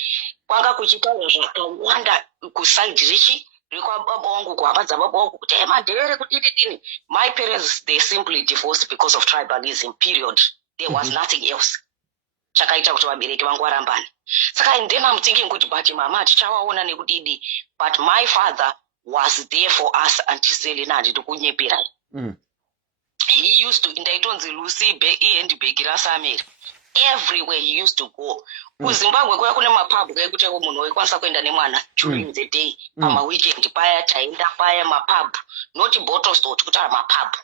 Kwanga kuchitaura zvakawanda kuside richi rikwa baba wangu kuhambadza baba wangu kuti madhevere kudini. My parents, they simply divorced because of tribalism, period. There was nothing else. Chakaita kuti vabereki vangu varambane. Saka then I'm thinking kuti bati mama tichawaona nekudidi. But my father was there for us until Selina ndiri kunyepera. He used to indaitonzi Lucy handbag raSamuel. Everywhere he used to go. KuZimbabwe kuya kune mapub kuti munhu waikwanisa kuenda nemwana during the day. Pama weekend paya taenda paya mapub. Not bottle store kuti mapub.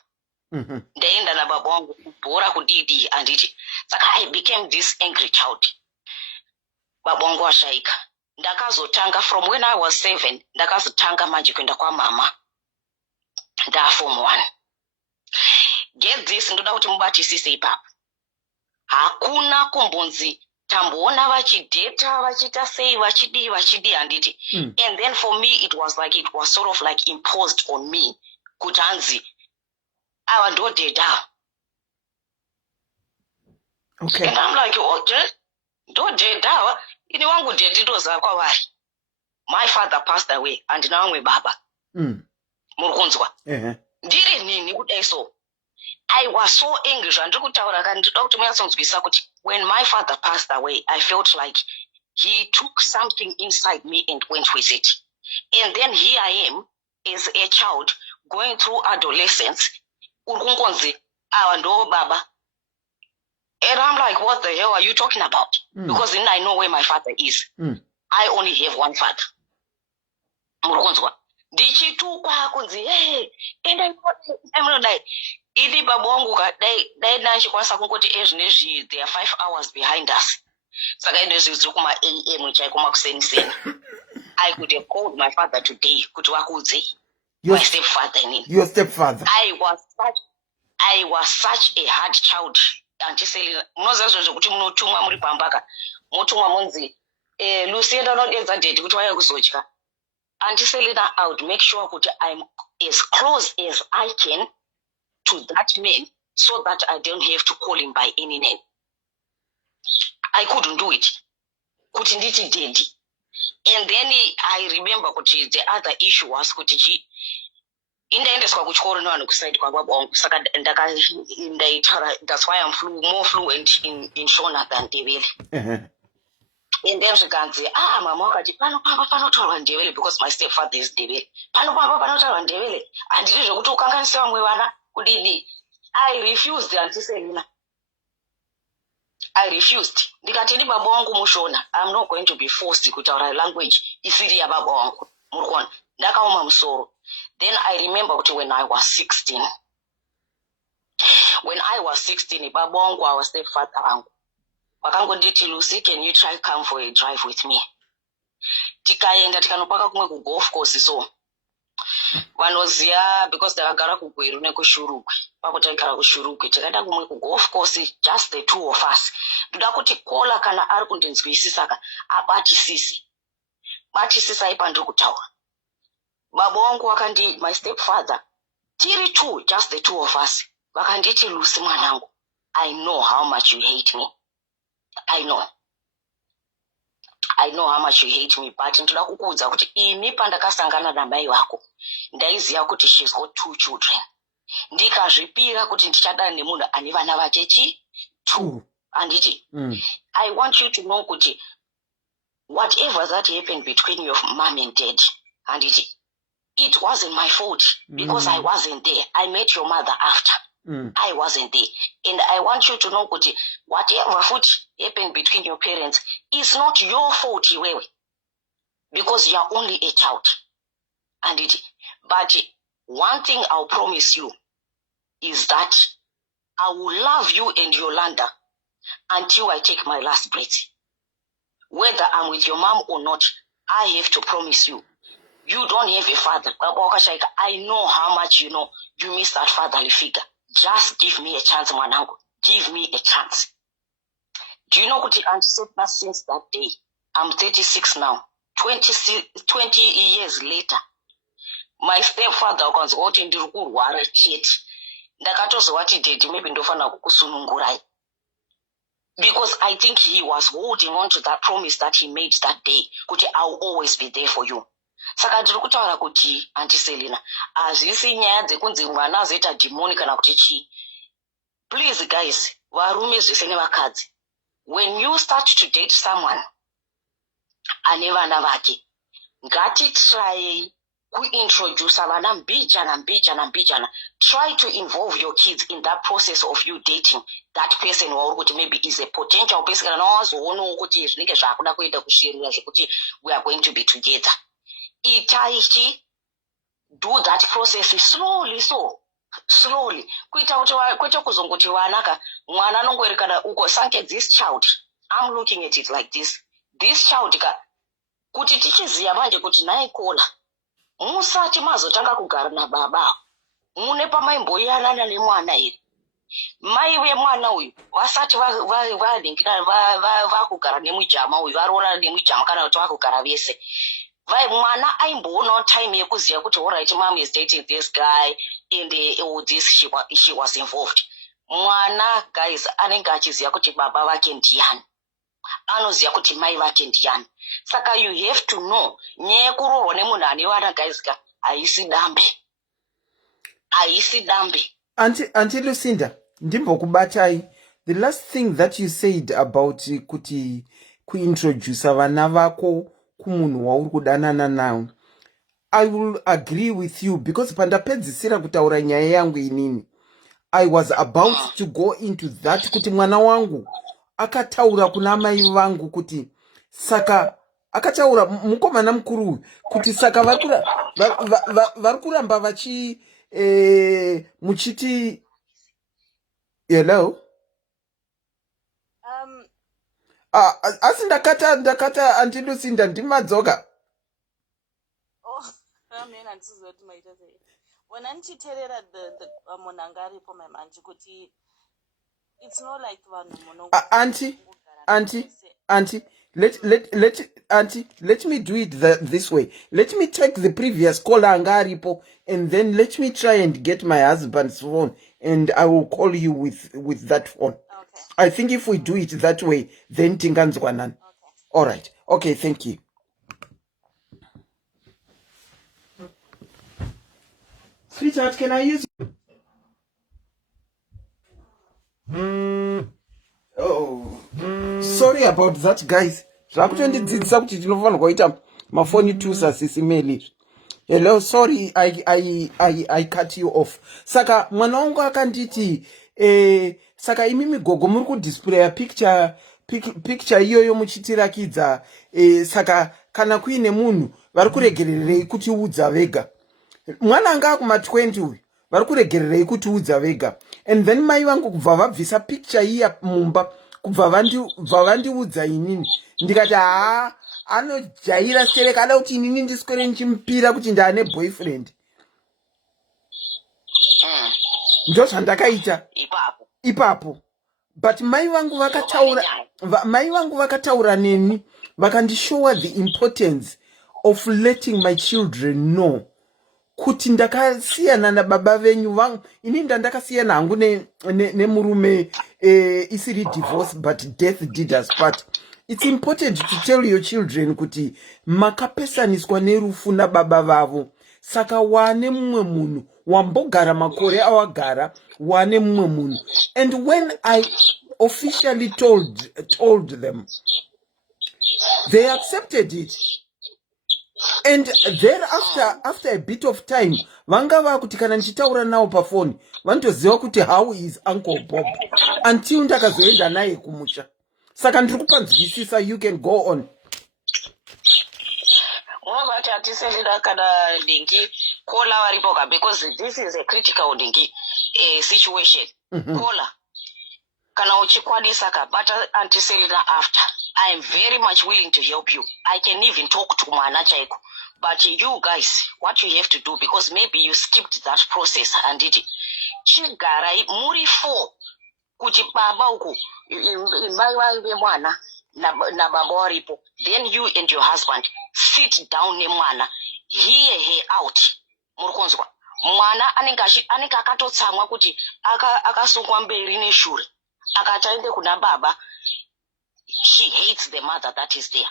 Ndaenda nababa wangu kubhora kudidi anditi. Saka I became this angry child. Baba wangu washaika. Ndakazotanga from when I was 7, ndakazotanga manje kuenda kwa mama. Nda form 1. Get this, ndoda kuti mubatisise ipapo. hakuna kumbonzi tamboona vachidheta vachita sei vachidi handiti. And then for me it was sort of like imposed on me kuti hanzi ava ndodhedha. Okay. And I'm like, okay, ndodhedha ini wangu dhedhi ndoziva kwavari. My father passed away and now we baba. Muri kunzwa? Ndiri nini kudai so? I was so angry. When my father passed away, I felt like he took something inside me and went with it. And then here I am, as a child, going through adolescence. Baba. And I'm like, what the hell are you talking about? Because then I know where my father is. I only have one father. Ndichitukwa kunzi, hey, and I'm not like, ili babongu dai nachikwanisa kungoti ezvinezvi they are 5 hours behind us. Saka indezvi ziri kuma AM chaikuma kuseni. I could have called my father today kuti wakudze. My stepfather inini. Your stepfather. I was such a hard child. Antiseli munoziva zvekuti munotumwa muri pambaka. Motumwa munzi Lucinda nodedza date kuti waya kuzodya. Antiselina, I would make sure that I'm as close as I can to that man so that I don't have to call him by any name. I couldn't do it. Couldn't it did. And then I remember the other issue was that's why I'm more fluent in Shona than Devil. And then she can say, mama, pano Ndebele because my stepfather is Ndebele. Pano Ndebele. And I refused the anti-Selina. I refused. Ndikatini baba wangu mushona. I'm not going to be forced to kutaura language. Isiri ya baba wangu. Murukona. Ndakauma msoro. Then I remember when I was 16. When I was 16, baba wangu our stepfather wangu. Wakangonditi, Lucy, can you try come for a drive with me? Tikaenda tikanopaka kumwe ku golf course so. Vanoziya because takagara kuGweru nekuShurukwe. Papo takagara kuShurukwe. Tikaenda kumwe ku golf course just the two of us. Ndoda kuti kola kana ari kundinzwisisa ka abatisisi. Batisisa ipa ndokutaura. Baba wangu wakandi my stepfather. Tiri two, just the two of us. Wakanditi, Lucy mwanangu, I know how much you hate me. I know how much you hate me, but ndoda kukuudza kuti ini pandakasangana namai wako ndaiziva kuti she's got 2 children. Ndikazvipira kuti ndichadana nemunhu ane vana vachechi 2. Anditi, I want you to know kuti whatever that happened between your mom and dad, anditi, it wasn't my fault because I wasn't there. I met your mother after. I wasn't there. And I want you to know that whatever food happened between your parents is not your fault, because you are only a child. But one thing I'll promise you is that I will love you and Yolanda until I take my last breath. Whether I'm with your mom or not, I have to promise you, you don't have a father. I know how much you miss that fatherly figure. Just give me a chance, Manangu. Give me a chance. Do you know what I'm saying? Since that day, I'm 36 now. 20 years later, my stepfather was watching the Rukurwara shit. Ndakatozo wati did maybe ndofana kukusunungurai. Because I think he was holding on to that promise that he made that day. Kuti, I'll always be there for you. Saka ndiri kutaura kuti antiselina hazvisi nyaya dzekunzi mwana azoita dhimoni kana kuti chii. Please guys, varume zvese nevakadzi, when you start to date someone ane vana vake, ngatitryei kuintroduce vana mbijana. Try to involve your kids in that process of you dating that person wauri kuti maybe is a potential person kana nawazoonawo kuti zvinenge zvakuda kuenda kushirira zvekuti we are going to be together. Itaichi, do that process slowly. Kuita kuzongoti wanaka, mwana nongoerekana uko sanke this child. I'm looking at it like this. This child kuti tichiziya manje kuti naikola. Musati mazotanga kugara na baba. Mune pamaimboyanana nemwana iri. mai vemwana uyu vasati vakugara nemujama uyu varoora nemujama kana kuti vakugara vese mwana aimboonawo time yekuziva kuti alright, mom is dating this guy and this she was involved. Mwana guys anenge achiziva kuti baba vake ndiani, anoziva kuti mai vake ndiani. Saka you have to know, nyaya yekuroorwa nemunhu ane vana guys ka haisi dambe. Auntie Lucinda, ndimbokubatai. The last thing that you said about kuti kuintroduce vana vako kumunhu wauri kudanana nawo, I will agree with you, because pandapedzisira kutaura nyaya yangu inini, I was about to go into that kuti mwana wangu akataura kuna mai vangu kuti saka akataura mukomana mukuru kuti saka vari kuramba vachi muchiti hello asi ndakata Auntie Lucinda ndimadzoka. Ramena ndizoti maita sei. Wena ndichiteerera the munhu anga aripo manje kuti it's not like vanhu muno. Auntie, let me do it this way. Let me take the previous caller anga aripo, and then let me try and get my husband's phone, and I will call you with that phone. Okay. I think if we do it that way, then tinganzwanan. Okay. All right. Okay, thank you. Sweetheart, can I use? Oh, sorry about that, guys. Zvakutondidzidzisa kuti tinofanirwa kuita mafoni tusa SIS MELLY. Hello, sorry, I cut you off. Saka mwana wangu akanditi saka imimi gogo muri kudisplaya picture iyoyo muchitirakidza saka kana kuine munhu vari kuregererei kutiudza vega. Mwana anga kuma 20 uyu vari kuregererei kutiudza vega, and then mai vangu kubva vabvisa picture iya mumba kubva vandiudza inini, ndikati anojaira stereka ada kuti inini ndiswere ndichimupira kuti ndaane boyfriend. Ndo zvandakaita ipapo, but mai vangu vakataura neni vakandishowa the importance of letting my children know kuti ndakasiyana nababa venyu vangu. Ini ndakasiyana hangu nemurume isiri divorce, but death did us part. It's important to tell your children kuti makapesaniswa nerufu nababa vavo, saka wane mumwe munhu wambogara makore awagara, wane mumwe munhu. And when I officially told them, they accepted it. And thereafter, after a bit of time, vanga vakuti kana ndichitaura nawo pafoni vanotoziva kuti how is Uncle Bob, until ndakazoenda naye kumusha. Saka ndiri kupanzwisisa, you can go on. Unobati hatiselera kana ndingi kola varipoka, because this is a critical ndingi situation. Kola kana uchikwadisa kabata antiselera after. I am very much willing to help you. I can even talk to mwana chaiko. But you guys, what you have to do, because maybe you skipped that process and it chigarai muri 4 kuti baba uku mai vawe mwana na baba waripo, then you and your husband sit down nemwana, hear her out. Murukonzwa mwana anenge akatotsamwa kuti akasungwa mberi neshure akataende kuna baba. She hates the mother that is there.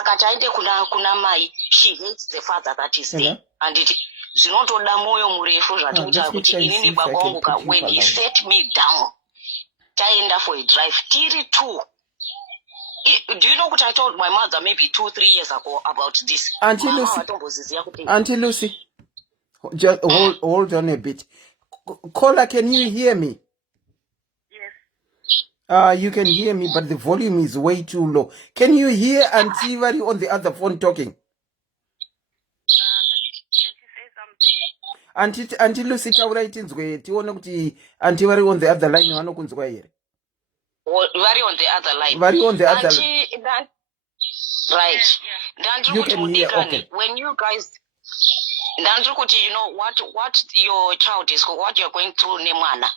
Akataende kuna mai, she hates the father that is there. And it zvinotoda moyo murefu zvatoita kuti inini baba wangu when he set me down taenda for a drive tiri 2. Do you know what I told my mother maybe 2-3 years ago about this? Auntie Lucy, just hold on a bit. Caller, can you hear me? You can hear me, but the volume is way too low. Can you hear Auntie Vari on the other phone talking? Can she say something? Auntie Lucy, taura itinzwe tione kuti Auntie Vari on the other line vanokunzwa here. Vari on the other line. Vari on the other line. Right. Yeah. You can hear, okay. When you guys, you know what your child is, what you're going through, nemwana.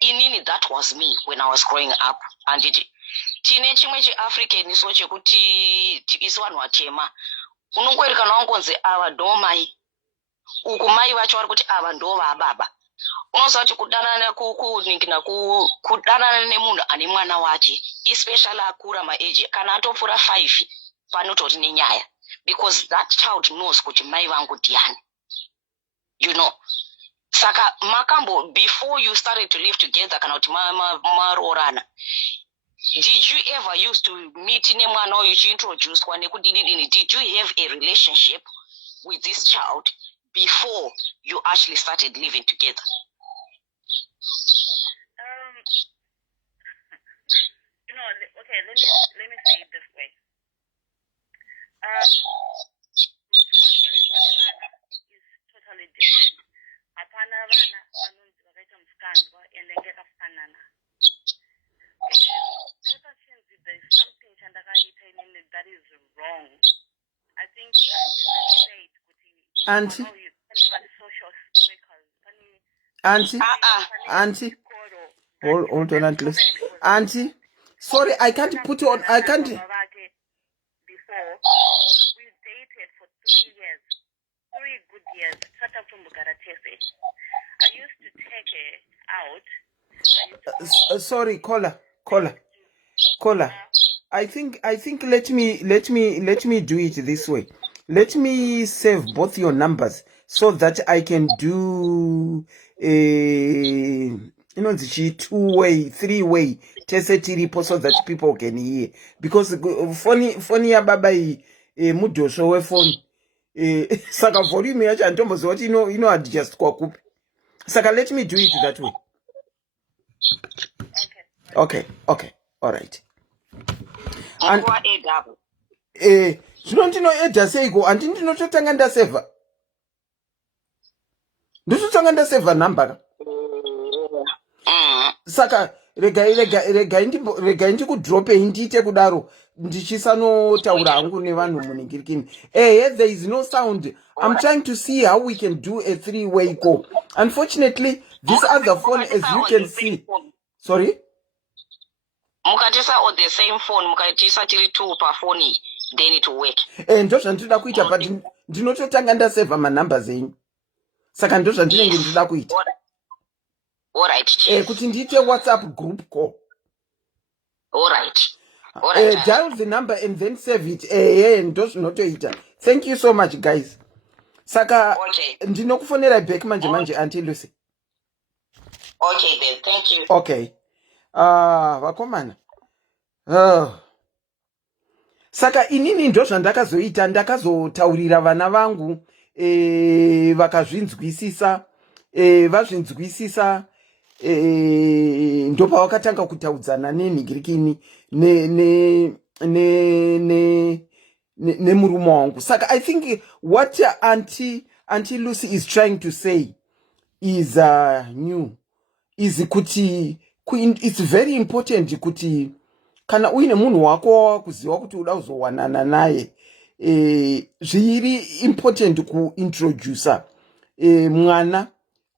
inini that was me when I was growing up. Anditi tine chimwe cheAfrican so chekuti isu vanhu vatema unongoerekana wangonzi ava ndo mai uku mai vacho vari kuti ava ndo vababa. Unoziva kuti kudanana nemunhu ane mwana wake especially akura maeji kana atopfuura 5 panotori nenyaya because that child knows kuti mai vangu ndiani, you know. Saka makambo before you started to live together kana kuti marorana, did you ever used to meet nemwana uyu uchiintroducwa nekudinidini? Did you have a relationship with this child before you actually started living together? You know, okay, let me say it this way. Muskandwa is totally different. Apana vana vanonzi vakaita muskandwa ende ngekafanana. Ever since there's something chandakaita inini that is wrong. I think as I said, Auntie, social workers, Auntie, hold on, Auntie. Auntie, sorry, I can't put you on. I can't. Before we dated for 3 years, 3 good years. I used to take her out. Sorry, caller. I think let me do it this way. Let me save both your numbers so that I can do a 2-way, 3-way tese so that people can hear, because phone ya baba mudosho we phone saka volume yacho antomboziva kuti adjust kwa kupi. Saka let me do it that way. Okay, all right. And zvino ndinoedha seiko? Handi ndinototanga ndasevha, ndototanga ndasevha namba ka. Saka regai ndikudropei ndiite kudaro ndichisanotaura hangu nevanhu muningirikini. There is no sound. I'm trying to see how we can do a 3-way call. Unfortunately, this other phone, as you can see. Sorry? Mukatisa on the same phone, mukatisa tiri 2 pa phone, then it will work. Ndozvandinoda kuita, but ndinototanga ndasevha manumbers enyu. Saka ndozvandinenge ndoda kuita. Alright. Kuti ndiite WhatsApp group call. Alright. Dial the number and then save it. Ndozvinotoita. Thank you so much, guys. Saka ndinokufonera back manje Auntie Lucy. Okay then, thank you. Okay. Vakomana. Saka inini ndozvandakazoita, ndakazotaurira vana vangu vakazvinzwisisa, vazvinzwisisa, ndopa wakatanga kutaudzana nenhingirikini nemurume wangu. Saka I think what Auntie Lucy is trying to say is new, is kuti it's very important kuti kana uine munhu wako kuziva kuti uda kuzowanana naye, zviri important kuintroducer mwana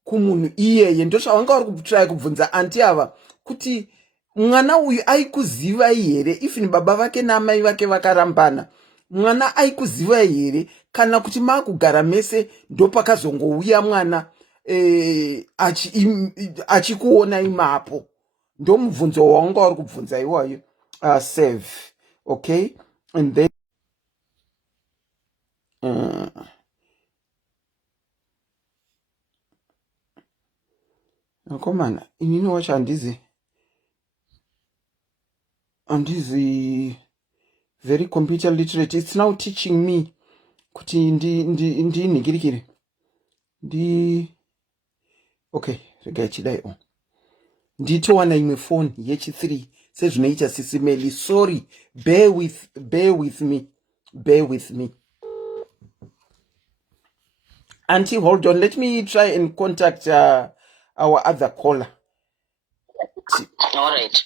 kumunhu iyeye. Ndosvavanga vari kutry kubvunza anti ava kuti mwana uyu aikuziva here, even baba vake namai vake vakarambana, mwana aikuziva here kana kuti makugara mese ndopakazongouya mwana achikuona imapo. Ndo mubvunzo wanga vari kubvunza iwayo. Save. Okay, and then komana inini wacho handizi very computer literate. It's now teaching me kuti ndinhingirikire okay, regai chidai nditowana imwe phone yechi3 sezvinoita SIS MELLY. Sorry, bear with me. Auntie, hold on, let me try and contact our other caller. All right.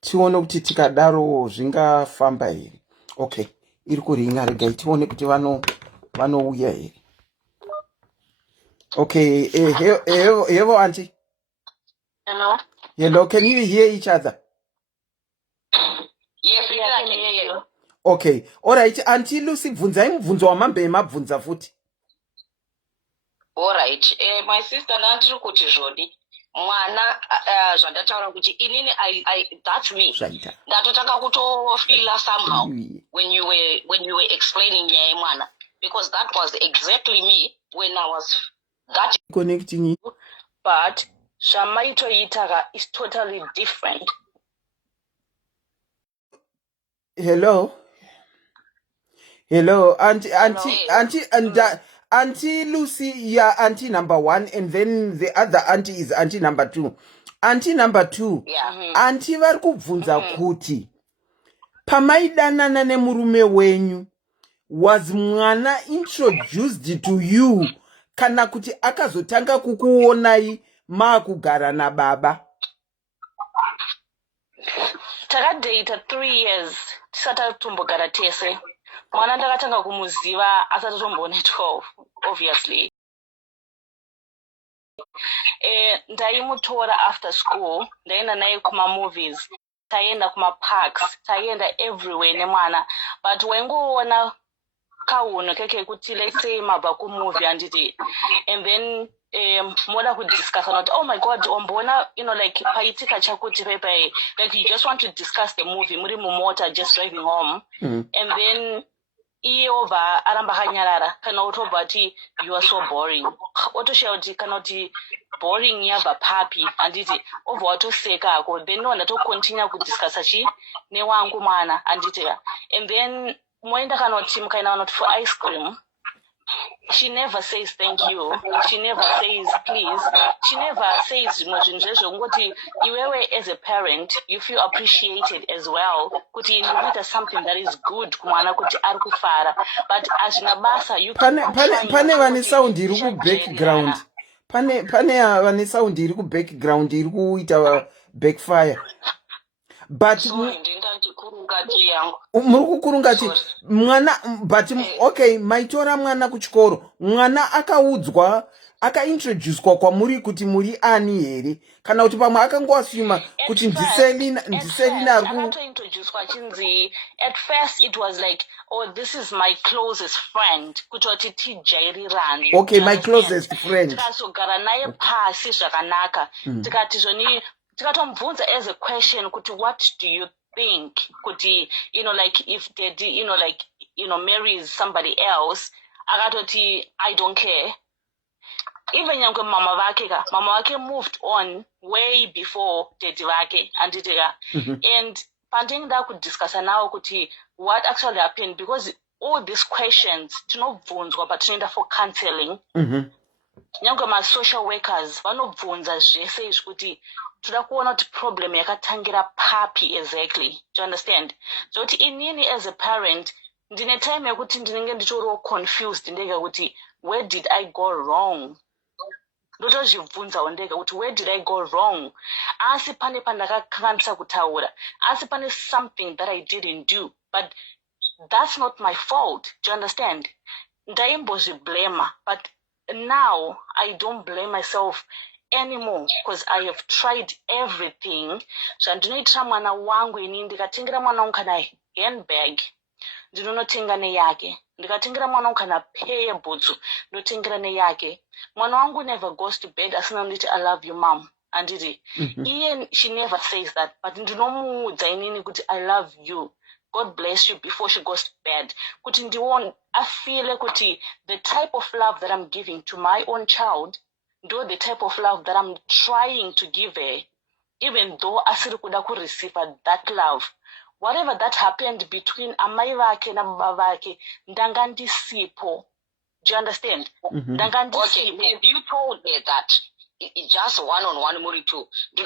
Tione kuti tikadaro zvingafamba here. Okay, iri kuringa, regai tione kuti vanouya here. Okay, hevo auntie. Hello? Hello, can you hear each other? Yes, yeah, I can hear you. Okay, alright. Auntie Lucy, bvunzai mubvunzo wamambe mabvunza futi. Alright. My sister ndandiri kuti zvodi. Mwana zvandataura kuti inini that's me. Zvaita. Ndatotaka kutofila somehow when you were explaining nyaya mwana, because that was exactly me when I was that Connecting you. but zvamaitoita is totally different. Hello? Hello, Auntie Lucy, yeah, auntie number 1, and then the other auntie is auntie number 2. Auntie number 2, yeah. Auntie vari kubvunza kuti pamaidanana nemurume wenyu, was mwana introduced to you kana kuti akazotanga kukuonai maakugara nababa? Takadata 3 years tisati tombogara tese. Mwana ndakatanga kumuziva asati tomboone 12, obviously. Ndaimutora after school, ndaenda naye kuma-movies, taienda kuma-parks, taienda everywhere nemwana. But wengoona kaunhu keke kuti let's say mabva kumovie handiti, and then moda kudiscuss not, oh my god, ombona, like paitika chakuti pepe, like you just want to discuss the movie, muri mumota just driving home, and then iye obva aramba akanyarara kana otobva ati you are so boring, otoshaura kuti kana kuti boring yabva papi handiti, obva watoseka ako, then ndatocontinue kudiscussa chi newangu mwana handiti, and then moenda kana kuti mukaenda kana kuti for ice cream, she never says thank you, she never says please, she never says zvimwe zvinhu zvezvo, ngoti iwewe as a parent you feel appreciated as well kuti ndikuita something that is good kumwana kuti ari kufara, but hazvina basa. Pane vane sound iri kubackground, pane vane sound iri kubackground iri kuita backfire, but muri kukurungati mwana, but okay, maitora mwana kuchikoro, mwana akaudzwa akaintroducwa kwamuri kuti muri ani here, kana kuti pamwe akangoasuma kuti ndiselina akatointroducwa chinzi, at first it was like, oh, this is my closest friend, kutoti tijairirane. Okay, my closest friend. Tikazogara naye pasi zvakanaka, tikati zvoni tikatomubvunza as a question kuti what do you think, kuti like if daddy marries somebody else, akatoti I don't care. Even nyangwe mama vake moved on way before daddy vake anditika, and pandinda kudiscussa nawo kuti what actually happened, because all these questions tinobvunzwa patinoenda for counseling. Nyangwe ma-social workers vanobvunza zvese izvi kuti toda kuona kuti problem yakatangira papi exactly, do you understand? So kuti inini as a parent ndine time yekuti ndinenge nditoriwo confused ndega kuti where did I go wrong, ndotozvibvunzawo ndega kuti where did I go wrong, asi pane pandakakanganisa kutaura, asi pane something that I didn't do, but that's not my fault, do you understand? Ndaimbozviblema, but now I don't blame myself anymore because I have tried everything. Zvandinoitira mwana wangu ini, ndikatengera mwana wangu kana handbag ndinonotenga neyake, ndikatengera mwana wangu kana peye bhutsu ndotengera neyake. Mwana wangu never goes to bed asina nditi I love you mom anditi, iye she never says that, but ndinomuudza inini kuti I love you, God bless you before she goes to bed, kuti ndiwon afile kuti the type of love that I'm giving to my own child ndo the type of love that I'm trying to give her, even though asiri kuda ku receive that love. Whatever that happened between amai vake na baba vake ndanga ndisipo, do you understand? Ndanga ndisipo. Okay, have you told her that just one-on-one muri two? I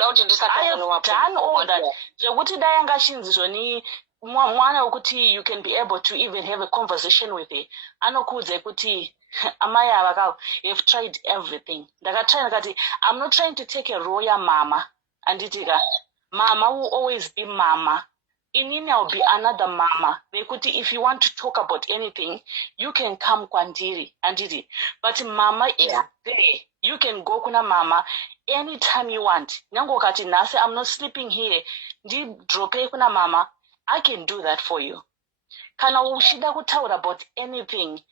have done all that. Zvekuti dai anga chinzi zvoni mwana wekuti you can be able to even have a conversation with her, anokuudza kuti amai ava, you have tried everything. Ndakatry ndakati I'm not trying to take a role ya mama anditika, mama will always be mama, inini I'll be another mama, bekuti if you want to talk about anything you can come kwandiri anditi, but mama is there, you can go kuna mama anytime you want. Nyango kati nase, I'm not sleeping here. Ndi drope kuna mama. I can do that for you. Kana ushida kutaura about anything.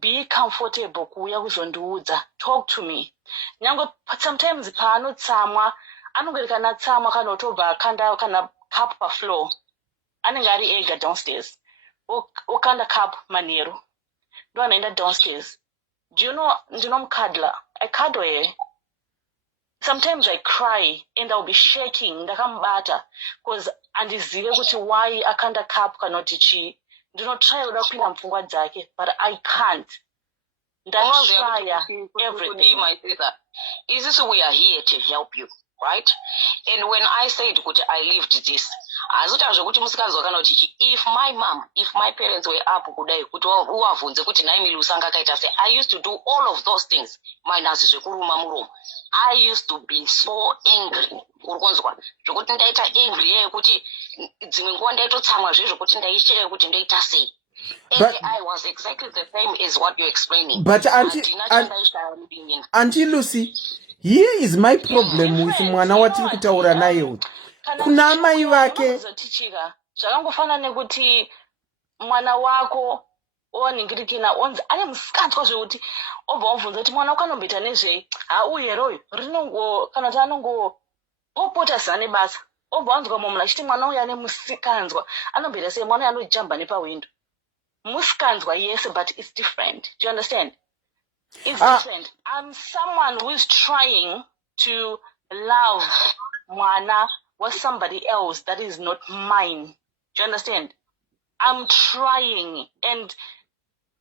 Be comfortable kuya kuzondiudza. Talk to me. Nyango sometimes pano tsamwa anongereka na tsamwa kana utobva kanda kana cup pa floor. Anenge ari ega downstairs. Ukanda cup manero. Ndo anaenda downstairs. Do you know ndinomkadla? I cuddle her. Sometimes I cry and I'll be shaking ndakambata because andizive kuti why akanda cup kanoti chi. Ndinotry kuda kupinda mupfungwa dzake, but I can't. Ndatry everything. My sister, is this we are here to help you, right? And when I said kuti I lived this, if my mom, if my parents were up kudai kuti wavunze kuti naimi lusanga kaita say I used to do all of those things minus zvekuruma muromo. I used to be so angry. Urukonzwa zvokuti ndaita angry yekuti dzimwe nguva ndaitotsamwa zvezvokuti ndaishaya kuti ndaita sei. And I was exactly the same as what you're explaining. But Auntie Lucy, here is my problem with mwana watiri kutaura naye uyu. Kuna amai vake zvakangofana nekuti mwana wako oningirikina onzi ane musikatwa zvekuti obva wabvunza kuti mwana wako anomboita nezvei. Uyu heroyo rinongo kana kuti anongo opota zane basa obva wanzwa munhu achiti mwana uyu ane musikanzwa anomboita sei mwana uyu anojamba nepawindo. Musikanzwa yes, but it's different. Do you understand? It's different. I'm someone who is trying to love mwana was somebody else that is not mine. Do you understand? I'm trying, and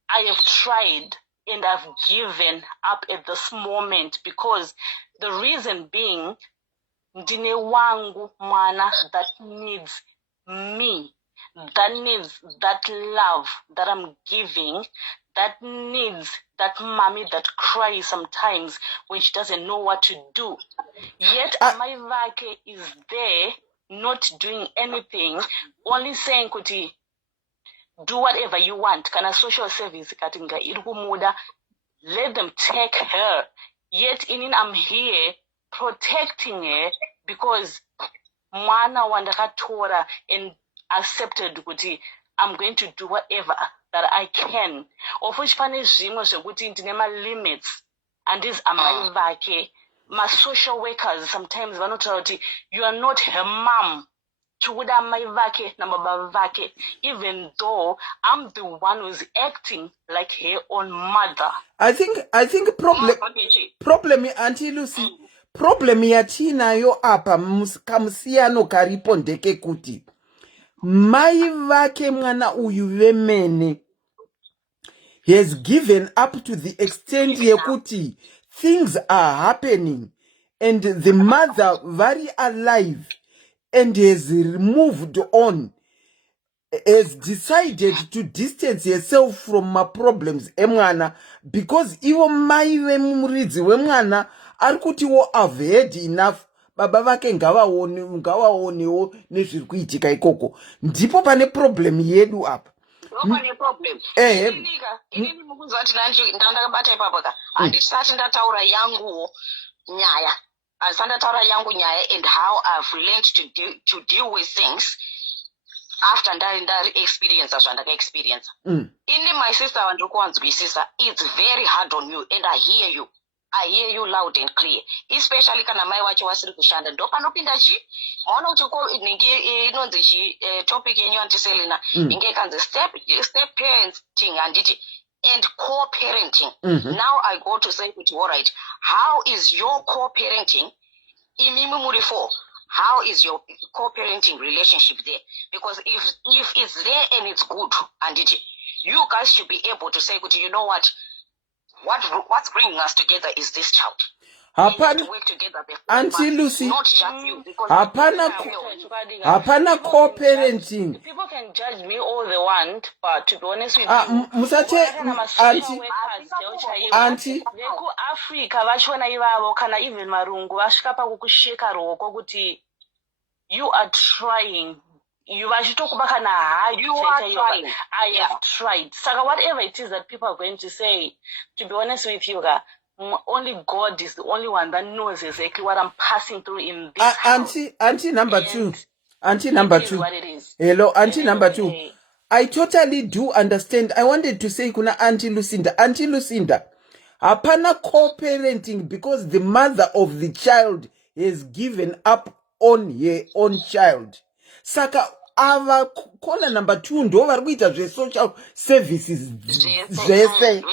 I have tried, and I've given up at this moment because the reason being, ndine wangu mwana that needs me, that needs that love that I'm giving, that needs that mommy that cries sometimes when she doesn't know what to do. Yet my vake is there, not doing anything, only saying kuti do whatever you want. Kana social service katinga irukumuda, let them take her. Yet I'm here protecting her because mwana wandakatora and accepted kuti I'm going to do whatever that I can. Of which pane zvimwe zvekuti ndine ma limits, and these are my vake. My social workers sometimes vanotaura kuti you are not her mom. Chukuda mai vake na baba vake, even though I'm the one who's acting like her own mother. I think problem Auntie Lucy, problem yatinayo apa kamusiyano karipo ndeke kuti mai vake mwana uyu vemene has given up to the extent yekuti things are happening and the mother very alive and has moved on, has decided to distance herself from my problems emwana because iwo mai vemuridzi wemwana ari kutiwo I've had enough, baba vake ngavaonewo nezviri kuitika ikoko. Ndipo pane problem yedu apa. Pane problem. Inini mukunzwa kuti ndakabata ipapo ka handisati ndataura yangu nyaya. Ndataura yangu nyaya and how I've learned to deal with things after ndari experience zvandaka experience. Ini my sister vandiri kuwanzwisisa, it's very hard on you and I hear you. I hear you loud and clear. Especially kana mai wacho wasiri kushanda. Ndo panopinda chi maona kuti ningi inonzi chi topic yenyu anti Selina inge kanzi step parenting anditi and co-parenting. Now I go to say kuti all right, how is your co-parenting imimi muri for? How is your co-parenting relationship there? Because if it's there and it's good anditi, you guys should be able to say kuti, you know what's bringing us together is this child. Hapana, Auntie Lucy, not just you, because hapana co-parenting. People can judge me all they want, but to be honest with you, Auntie, veku Africa vachona ivavo kana even marungu vasvika pakukusheka ruoko kuti you are trying. You are trying. I have tried. So whatever it is that people are going to say, to be honest with you, only God is the only one that knows exactly what I'm passing through in this house. Auntie number two. And Auntie number it is two. what it is. Hello, Auntie And number two. anyway, I totally do understand. I wanted to say kuna Auntie Lucinda. Auntie Lucinda, hapana co-parenting because the mother of the child has given up on her own child. Saka ava kona number two ndo vari kuita zve-social services zvese.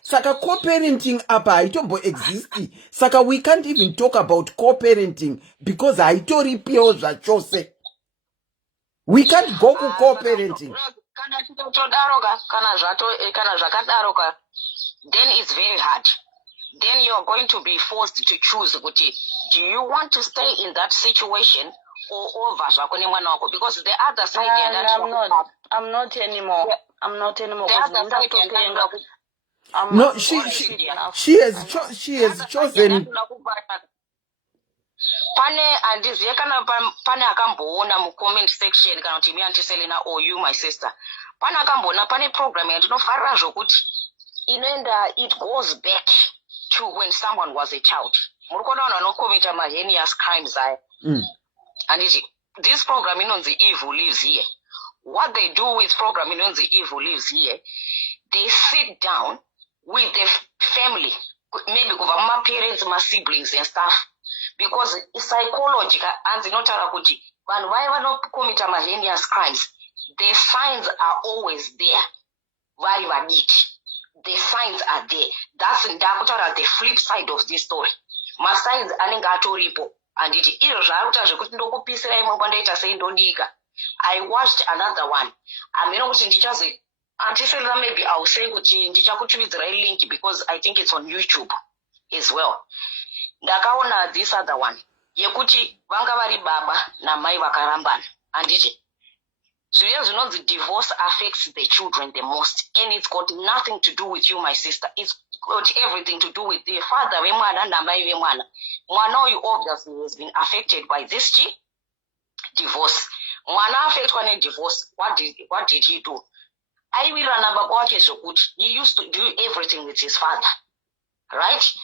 Saka co-parenting apa haitombo existi. Saka we can't even talk about co-parenting because haitoripiwo zvachose. We can't go to co-parenting. Then it's very hard. Then you're going to be forced to choose. Do you want to stay in that situation or over? Because the other side, I'm not anymore. Yeah. I'm not anymore. The other side, no, she has chosen. Pane andiziye kana pane akamboona mu comment section kana kuti Auntie Selina or you my sister. Pane akamboona pane program yatinofarira zvokuti inoenda, it goes back to when someone was a child. Murikona vanhu vanokomita heinous crimes aya. And this program inonzi Evil Lives Here. What they do with program inonzi Evil Lives Here, they sit down with the family, maybe kuva my parents, my siblings and stuff. Because psychology and inotaura kuti vanhu vaya vanokomita heinous crimes, the signs are always there. Vari vadiki, the signs are there. That's ndakutaura the flip side of this story. Ma signs anenge atoripo anditi iro zvakuita zvekuti ndokupisira imwe kwandaita sei ndodika. I watched another one. Ameno kuti ndichazi Auntie Selina, maybe I will say kuti ndichakutumidzirai link because I think it's on YouTube as well. Ndakaona this other one yekuti vanga vari baba namai vakarambana anditi zviya zvinonzi divorce affects the children the most, and it's got nothing to do with you my sister. It's got everything to do with the father vemwana namai vemwana. Mwana uyu obviously has been affected by this divorce. Mwana affected by divorce. What did he do? Aiwirana baba wake zvokuti he used to do everything with his father, right?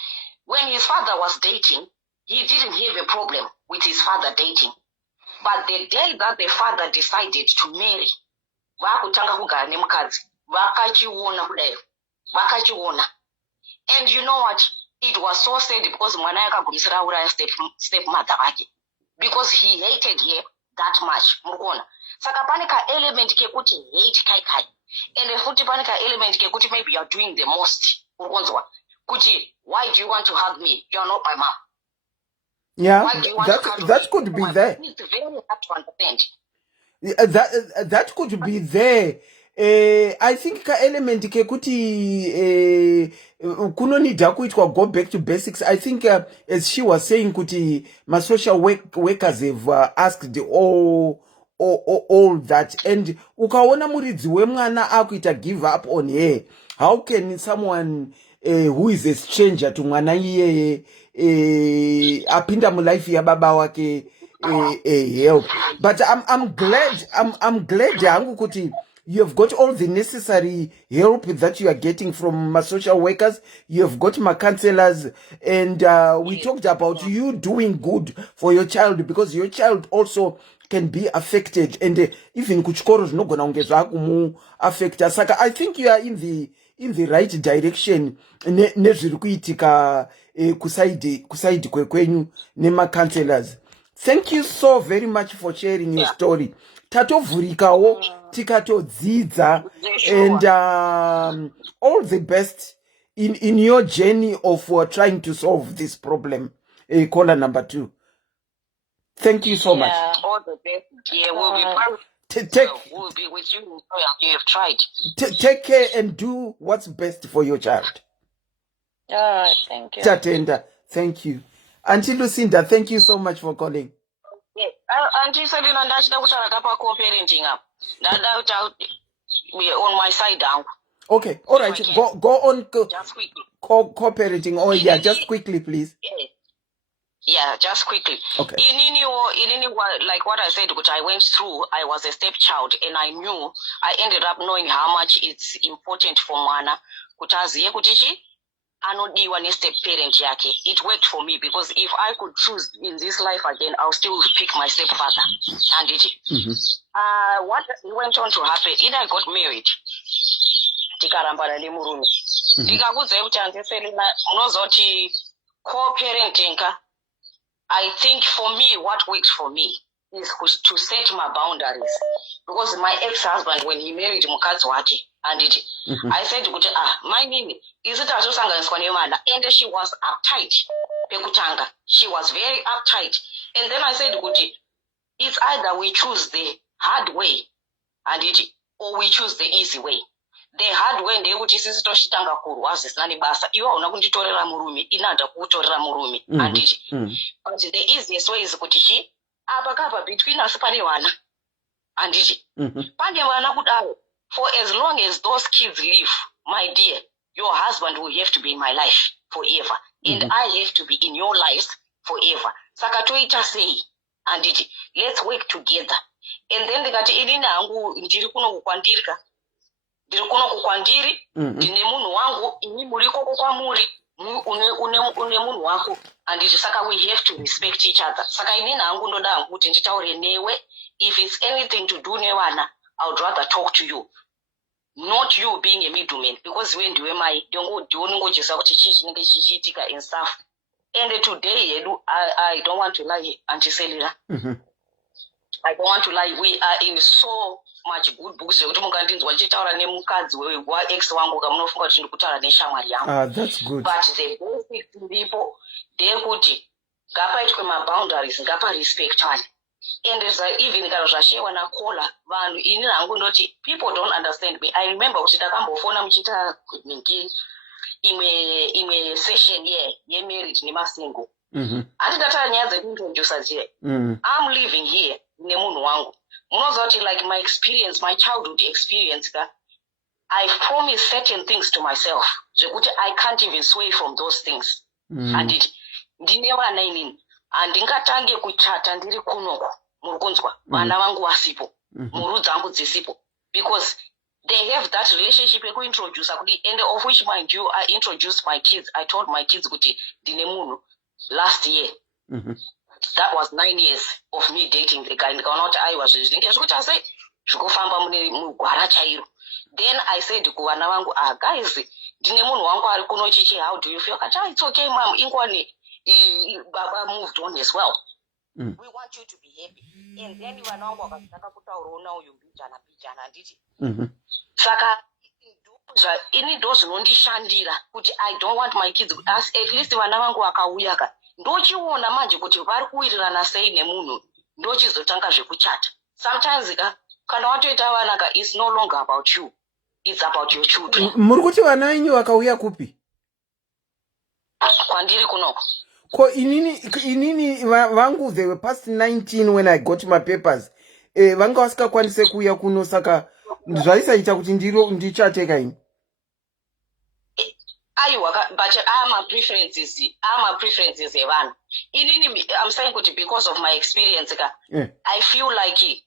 When his father was dating, he didn't have a problem with his father dating. But the day that the father decided to marry, vakutanga kugara nemukadzi, vakachiona kudai, vakachiona. And you know what? It was so sad because mwana akagumisira uraya stepmother vake. Because he hated her that much. Mukona. Saka pane ka element kekuti hate kai. And futi pane ka element kekuti maybe you're doing the most. Mukonzwa. Kuti, why do you want to hug me? You're not my mom. Yeah, that could be there. It's very hard to understand. That could be there. I think ka element kekuti kunonida kuitwa go back to basics. I think as she was saying kuti my social workers have asked all that, and ukaona muridzi wemwana akuita give up on her. How can someone who is a stranger to mwana iyeye apinda mu life ya baba wake help? But I'm glad hangu kuti you have got all the necessary help that you are getting from my social workers. You have got my counselors, and we talked about you doing good for your child because your child also can be affected, and even kuchikoro zvinogona kunge zvakumu affecta. Saka I think you are in the right direction nezviri kuitika kusaidi kwekwenyu nema counselors. Thank you so very much for sharing your story. Tatovhurikawo tikatodzidza, and all the best in your journey of trying to solve this problem. Caller number 2. Thank you so much. All the best. Yeah, we'll be we'll be with you. You have tried. Take care and do what's best for your child. Thank you. Tatenda, thank you. Auntie Lucinda, thank you so much for calling. Yeah, Auntie Selina, ndachida kutaura kapa co-parenting up. We on my side down. Okay, all right. Go on. Just quickly. Co-parenting. Oh yeah, just quickly, please. Yeah, just quickly. Okay. In like what I said, which I went through, I was a stepchild, and I ended up knowing how much it's important for mwana kutaziye kutichi anodiwa ne-step parent yake. It worked for me because if I could choose in this life again, I'll still pick my stepfather. And it, what went on to happen, I got married. Tikarambana nemurume. Ndikakudzai kuti andiselina unozoti co-parenting. I think for me, what works for me is to set my boundaries. Because my ex-husband, when he married mukadzi wake, and I said, my name is it and she was uptight. Pekutanga. She was very uptight. And then I said, it's either we choose the hard way, and or we choose the easy way. The hard way ndekuti sisi toshitanga kurwazi nani basa iwa unakunditorera murume inanda kutorera murume anditi but the easiest way is kuti apa between us pane wana anditi pane wana kudaro for as long as those kids live, my dear, your husband will have to be in my life forever and I have to be in your lives forever. Saka toita say anditi let's work together. And then ndikati inini hangu ndiri kuno kukwandirika ndiri kuno kukwandiri ndine munhu wangu ini muriko kwamuri une munhu wako anditi saka we have to respect each other. Saka inini hangu ndoda hangu kuti nditaure newe if it's anything to do newana I would rather talk to you, not you being a middleman, because when do I don't just out to chichitika and stuff. And today I don't want to lie, Auntie Selina. I don't want to lie. We are in so much good books. That's good. But the basic people, they put it. Gapa it my boundaries, gapa respect one. And there's even when I call her, people don't understand me. I remember in session ye married ni masingo. And I'm living here nemunhu wangu. Like my experience, my childhood experience, I promise certain things to myself. I can't even sway from those things. And it ndinewa nainin andingatange kuchata ndiri kunoko murukunzwa vana vangu vasipo muru dzangu dzisipo because they have that relationship yekuintroduce and of which mind you I introduced my kids. I told my kids kuti ndine munhu last year. That was 9 years of me dating the guy. I was zvikuti ase zvikufamba mugwara chairo. Then I said kuvana vangu guys ndine munhu wangu ari kuno chichi, how do you feel? It's okay mom, ingwani Baba moved on as well. We want you to be happy. And then you are now Saka ini dozi nondishandira kuti I don't want my kids as at least vana vangu vakauyaka ndochiona manje kuti vari kuwirirana sei nemunhu ndochizotanga zvekuchata. Sometimes kana watoita vana it's no longer about you, it's about your children. Muri kuti vana venyu vakauya kupi? Kwandiri kunoko. Ko inini vangu they were past 19 when I got my papers. Vanga vasikakwanise kuuya kuno saka zvaisaita kuti ndichateka ini. But my preferences evanhu. Inini I'm saying kuti because of my experience I feel like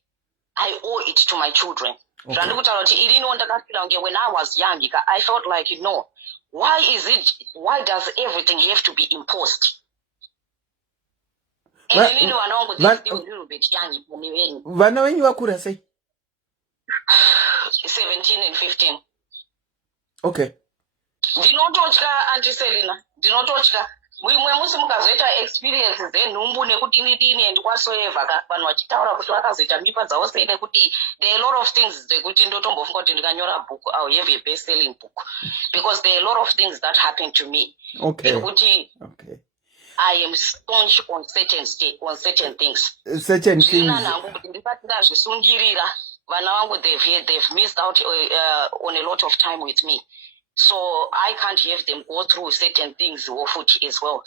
I owe it to my children. When I was young I felt like no, why does everything have to be imposed? Vana venyu vakura sei? 17 and 15. Okay. Ndinototya Auntie Selina, ndinototya. Mumwe musi mukazoita experiences dzenhumbu nekudini and whatsoever vanhu vachitaura kuti vakazoita mimba dzavo sei nekuti there are a lot of things dzekuti ndotombofunga kuti ndikanyora book I'll have a best selling book because there are a lot of things that happened to me. Okay. I am staunch on certain things. Certain things. They've missed out on a lot of time with me. So I can't have them go through certain things as well.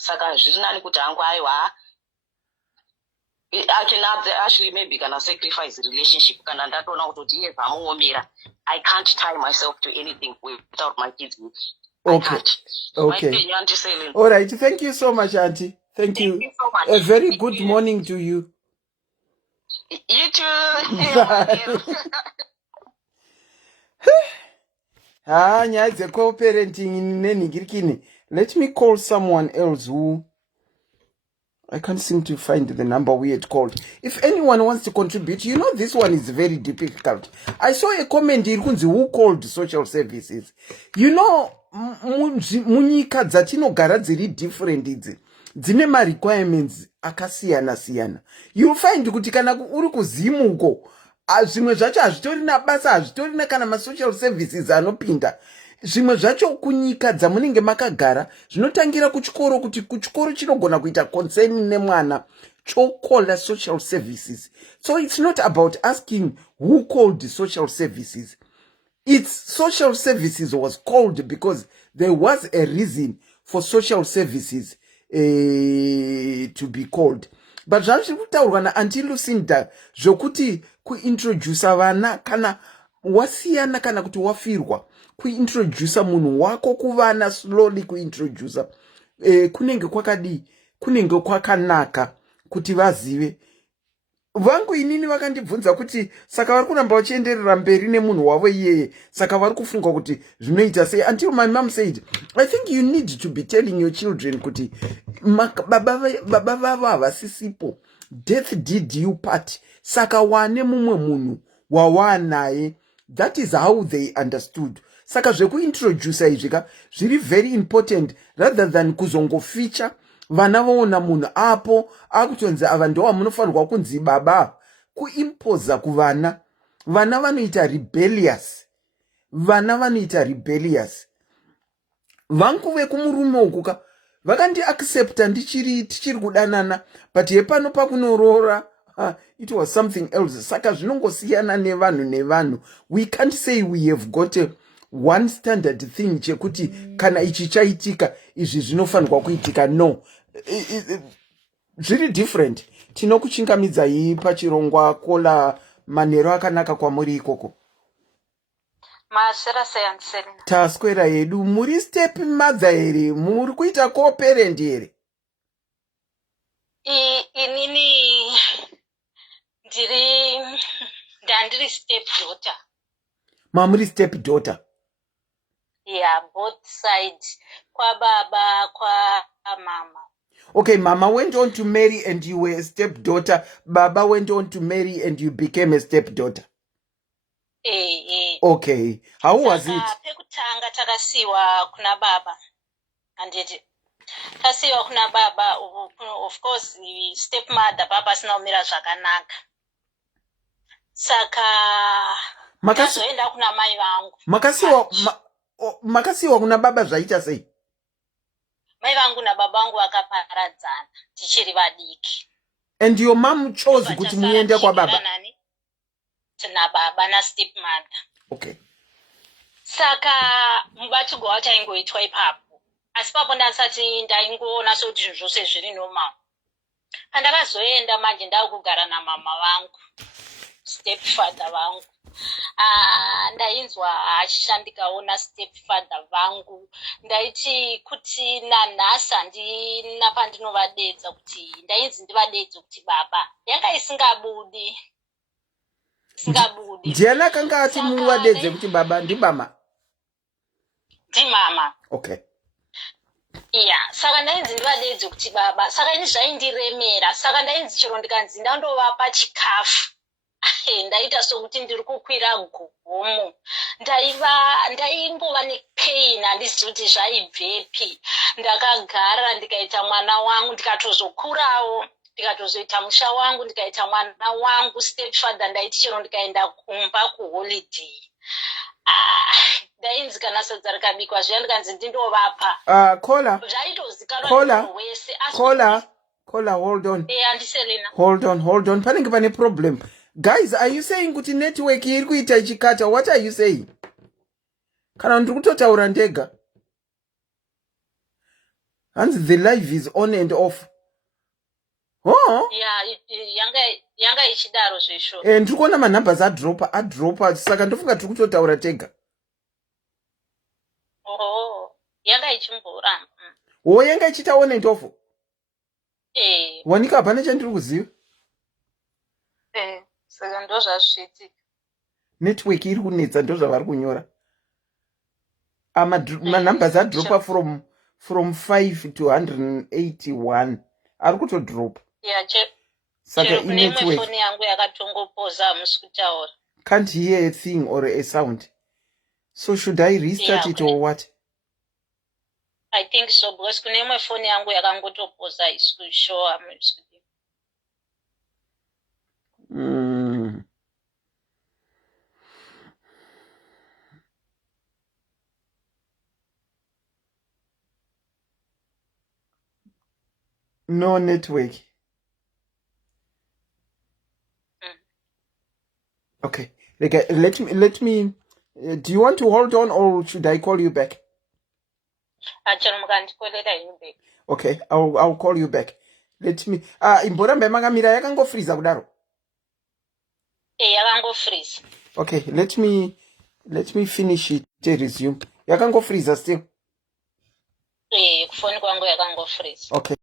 I can actually maybe gonna sacrifice the relationship. I can't tie myself to anything without my kids. Okay. Okay. All right. Thank you so much, Auntie. Thank you so much. A very good morning to you. You too. nyaya dzeco-parenting nenhingirikini. Let me call someone else who I can't seem to find the number we had called. If anyone wants to contribute, you know this one is very difficult. I saw a comment here who called social services. You know, munyika dzatinogara dziri different idzi dzine ma-requirements akasiyana-siyana. You'll find kuti kana uri kuzimuko zvimwe zvacho hazvitorina basa, hazvitorina kana ma-social services anopinda. Zvimwe zvacho kunyika dzamunenge makagara zvinotangira kuchikoro, kuti kuchikoro chinogona kuita concern nemwana chokola social services. So it's not about asking who called the social services. It's social services was called because there was a reason for social services to be called. But zvachikutaurwa naAunty Lucinda zvokuti kuintroduce vana kana wasiyana kana kuti wafirwa kuintroduce munhu wako kuvana slowly kuintroduce kunenge kwakadi, kunenge kwakanaka kuti vazive. Vangu inini vakandibvunza kuti saka vari kuramba vachienderera mberi nemunhu wavo iyeye, saka vari kufunga kuti zvinoita sei. Until my mom said, I think you need to be telling your children kuti baba vavo havasisipo, death did you part, saka wane mumwe munhu wawanaye. That is how they understood. Saka zvekuintroduce izvika zviri very important rather than kuzongoficha vana vaona munhu apo akutonzi ava ndo vamunofanirwa kunzi baba. Kuimpoza kuvana, vana vanoita rebellious, vana vanoita rebellious. Vangu vekumurume ukuka vakandi accepta tichiri kudanana, but hepano pakunorora it was something else. Saka zvinongosiyana nevanhu. We can't say we have got one standard thing chekuti kana ichi chaitika izvi zvinofanirwa kuitika. No, zviri different. Tinokuchingamidzai pachirongwa kola manheru akanaka kwamuri ikoko. Taswera yedu, muri step mother here, muri kuita co-parent here? Inini ndiri step daughter. Mamuri step daughter? Yeah, both sides. Kwa baba, kwa mama. Okay, mama went on to marry and you were a stepdaughter. Baba went on to marry and you became a stepdaughter. Okay, how was it? Pekutanga takasiwa kuna baba. Anditi tasiwa kuna baba, of course stepmother baba sina umira zvakanaka. Saka makazoenda kuna mai vangu. Makasiwa kuna baba zvaita sei? Mai vangu na baba vangu vakaparadzana tichiri vadiki. And your mom chose kuti muende kwa baba? Tina baba na stepmother. Okay. Saka mubatirwa wataingoitwa ipapo. Asi papo ndasati ndaingoona soti zvinhu zvose zviri normal. Pandakazoenda manje ndakugara na mama vangu, stepfather vangu. Ndainzwa achishandikawo na stepfather vangu. Ndaiti kuti nanhasa ndina pandinovadedza kuti ndainzi ndivadedze kuti baba yanga isingabudi. Ndiani akanga ati muvadedze kuti baba? Ndibama? Ndimama. Okay. Yeah, saka ndainzi ndivadedze kuti baba. Saka ini zvaindiremera. Saka ndainzi chero ndikanzi ndandovapa chikafu. Ndaita sokuti ndiri kukwira gomo. Ndaimbova nepain, handizivi kuti zvaibvepi. Ndakagara ndikaita mwana wangu, ndikatozokurawo, ndikatozoita musha wangu, ndikaita mwana wangu stepfather. Ndaiti chero ndikaenda kumba kuholiday. Ndainzi kana sadza rikabikwa zviya ndikanzi ndindovapa. Kola, hold on. Hold on. Panenge pane problem. Guys, are you saying kuti network iri kuita ichikata? What are you saying? Kana ndiri kutotaura ndega? And the live is on and off. Oh? Yeah, yanga ichidaro zvisho. Ndiri kuona manumbers adropa, saka ndofunga tiri kutotaura tega. Yanga ichimbora. Yanga ichita on and off? Wanika hapana chandiri kuziva? Saka ndo zvazviitika. Network iri kunetsa ndo zvavari kunyora. my numbers are dropa from 5 to 181 ari kutodrop saka inetwork foni yangu yakatongopoza hamusi kutaura. Can't hear a thing or a sound. So should I restart it or what? I think so, because kune imwe foni yangu yakangotopoza show hamusi. No network. Okay. Let me. Do you want to hold on or should I call you back? Okay, I'll call you back. Let me. Imborambe magamira yakango freeze kudaro. Yakango freeze. Okay, let me finish it. Resume. Yakango freeze still. Phone kwangu yakango freeze. Okay.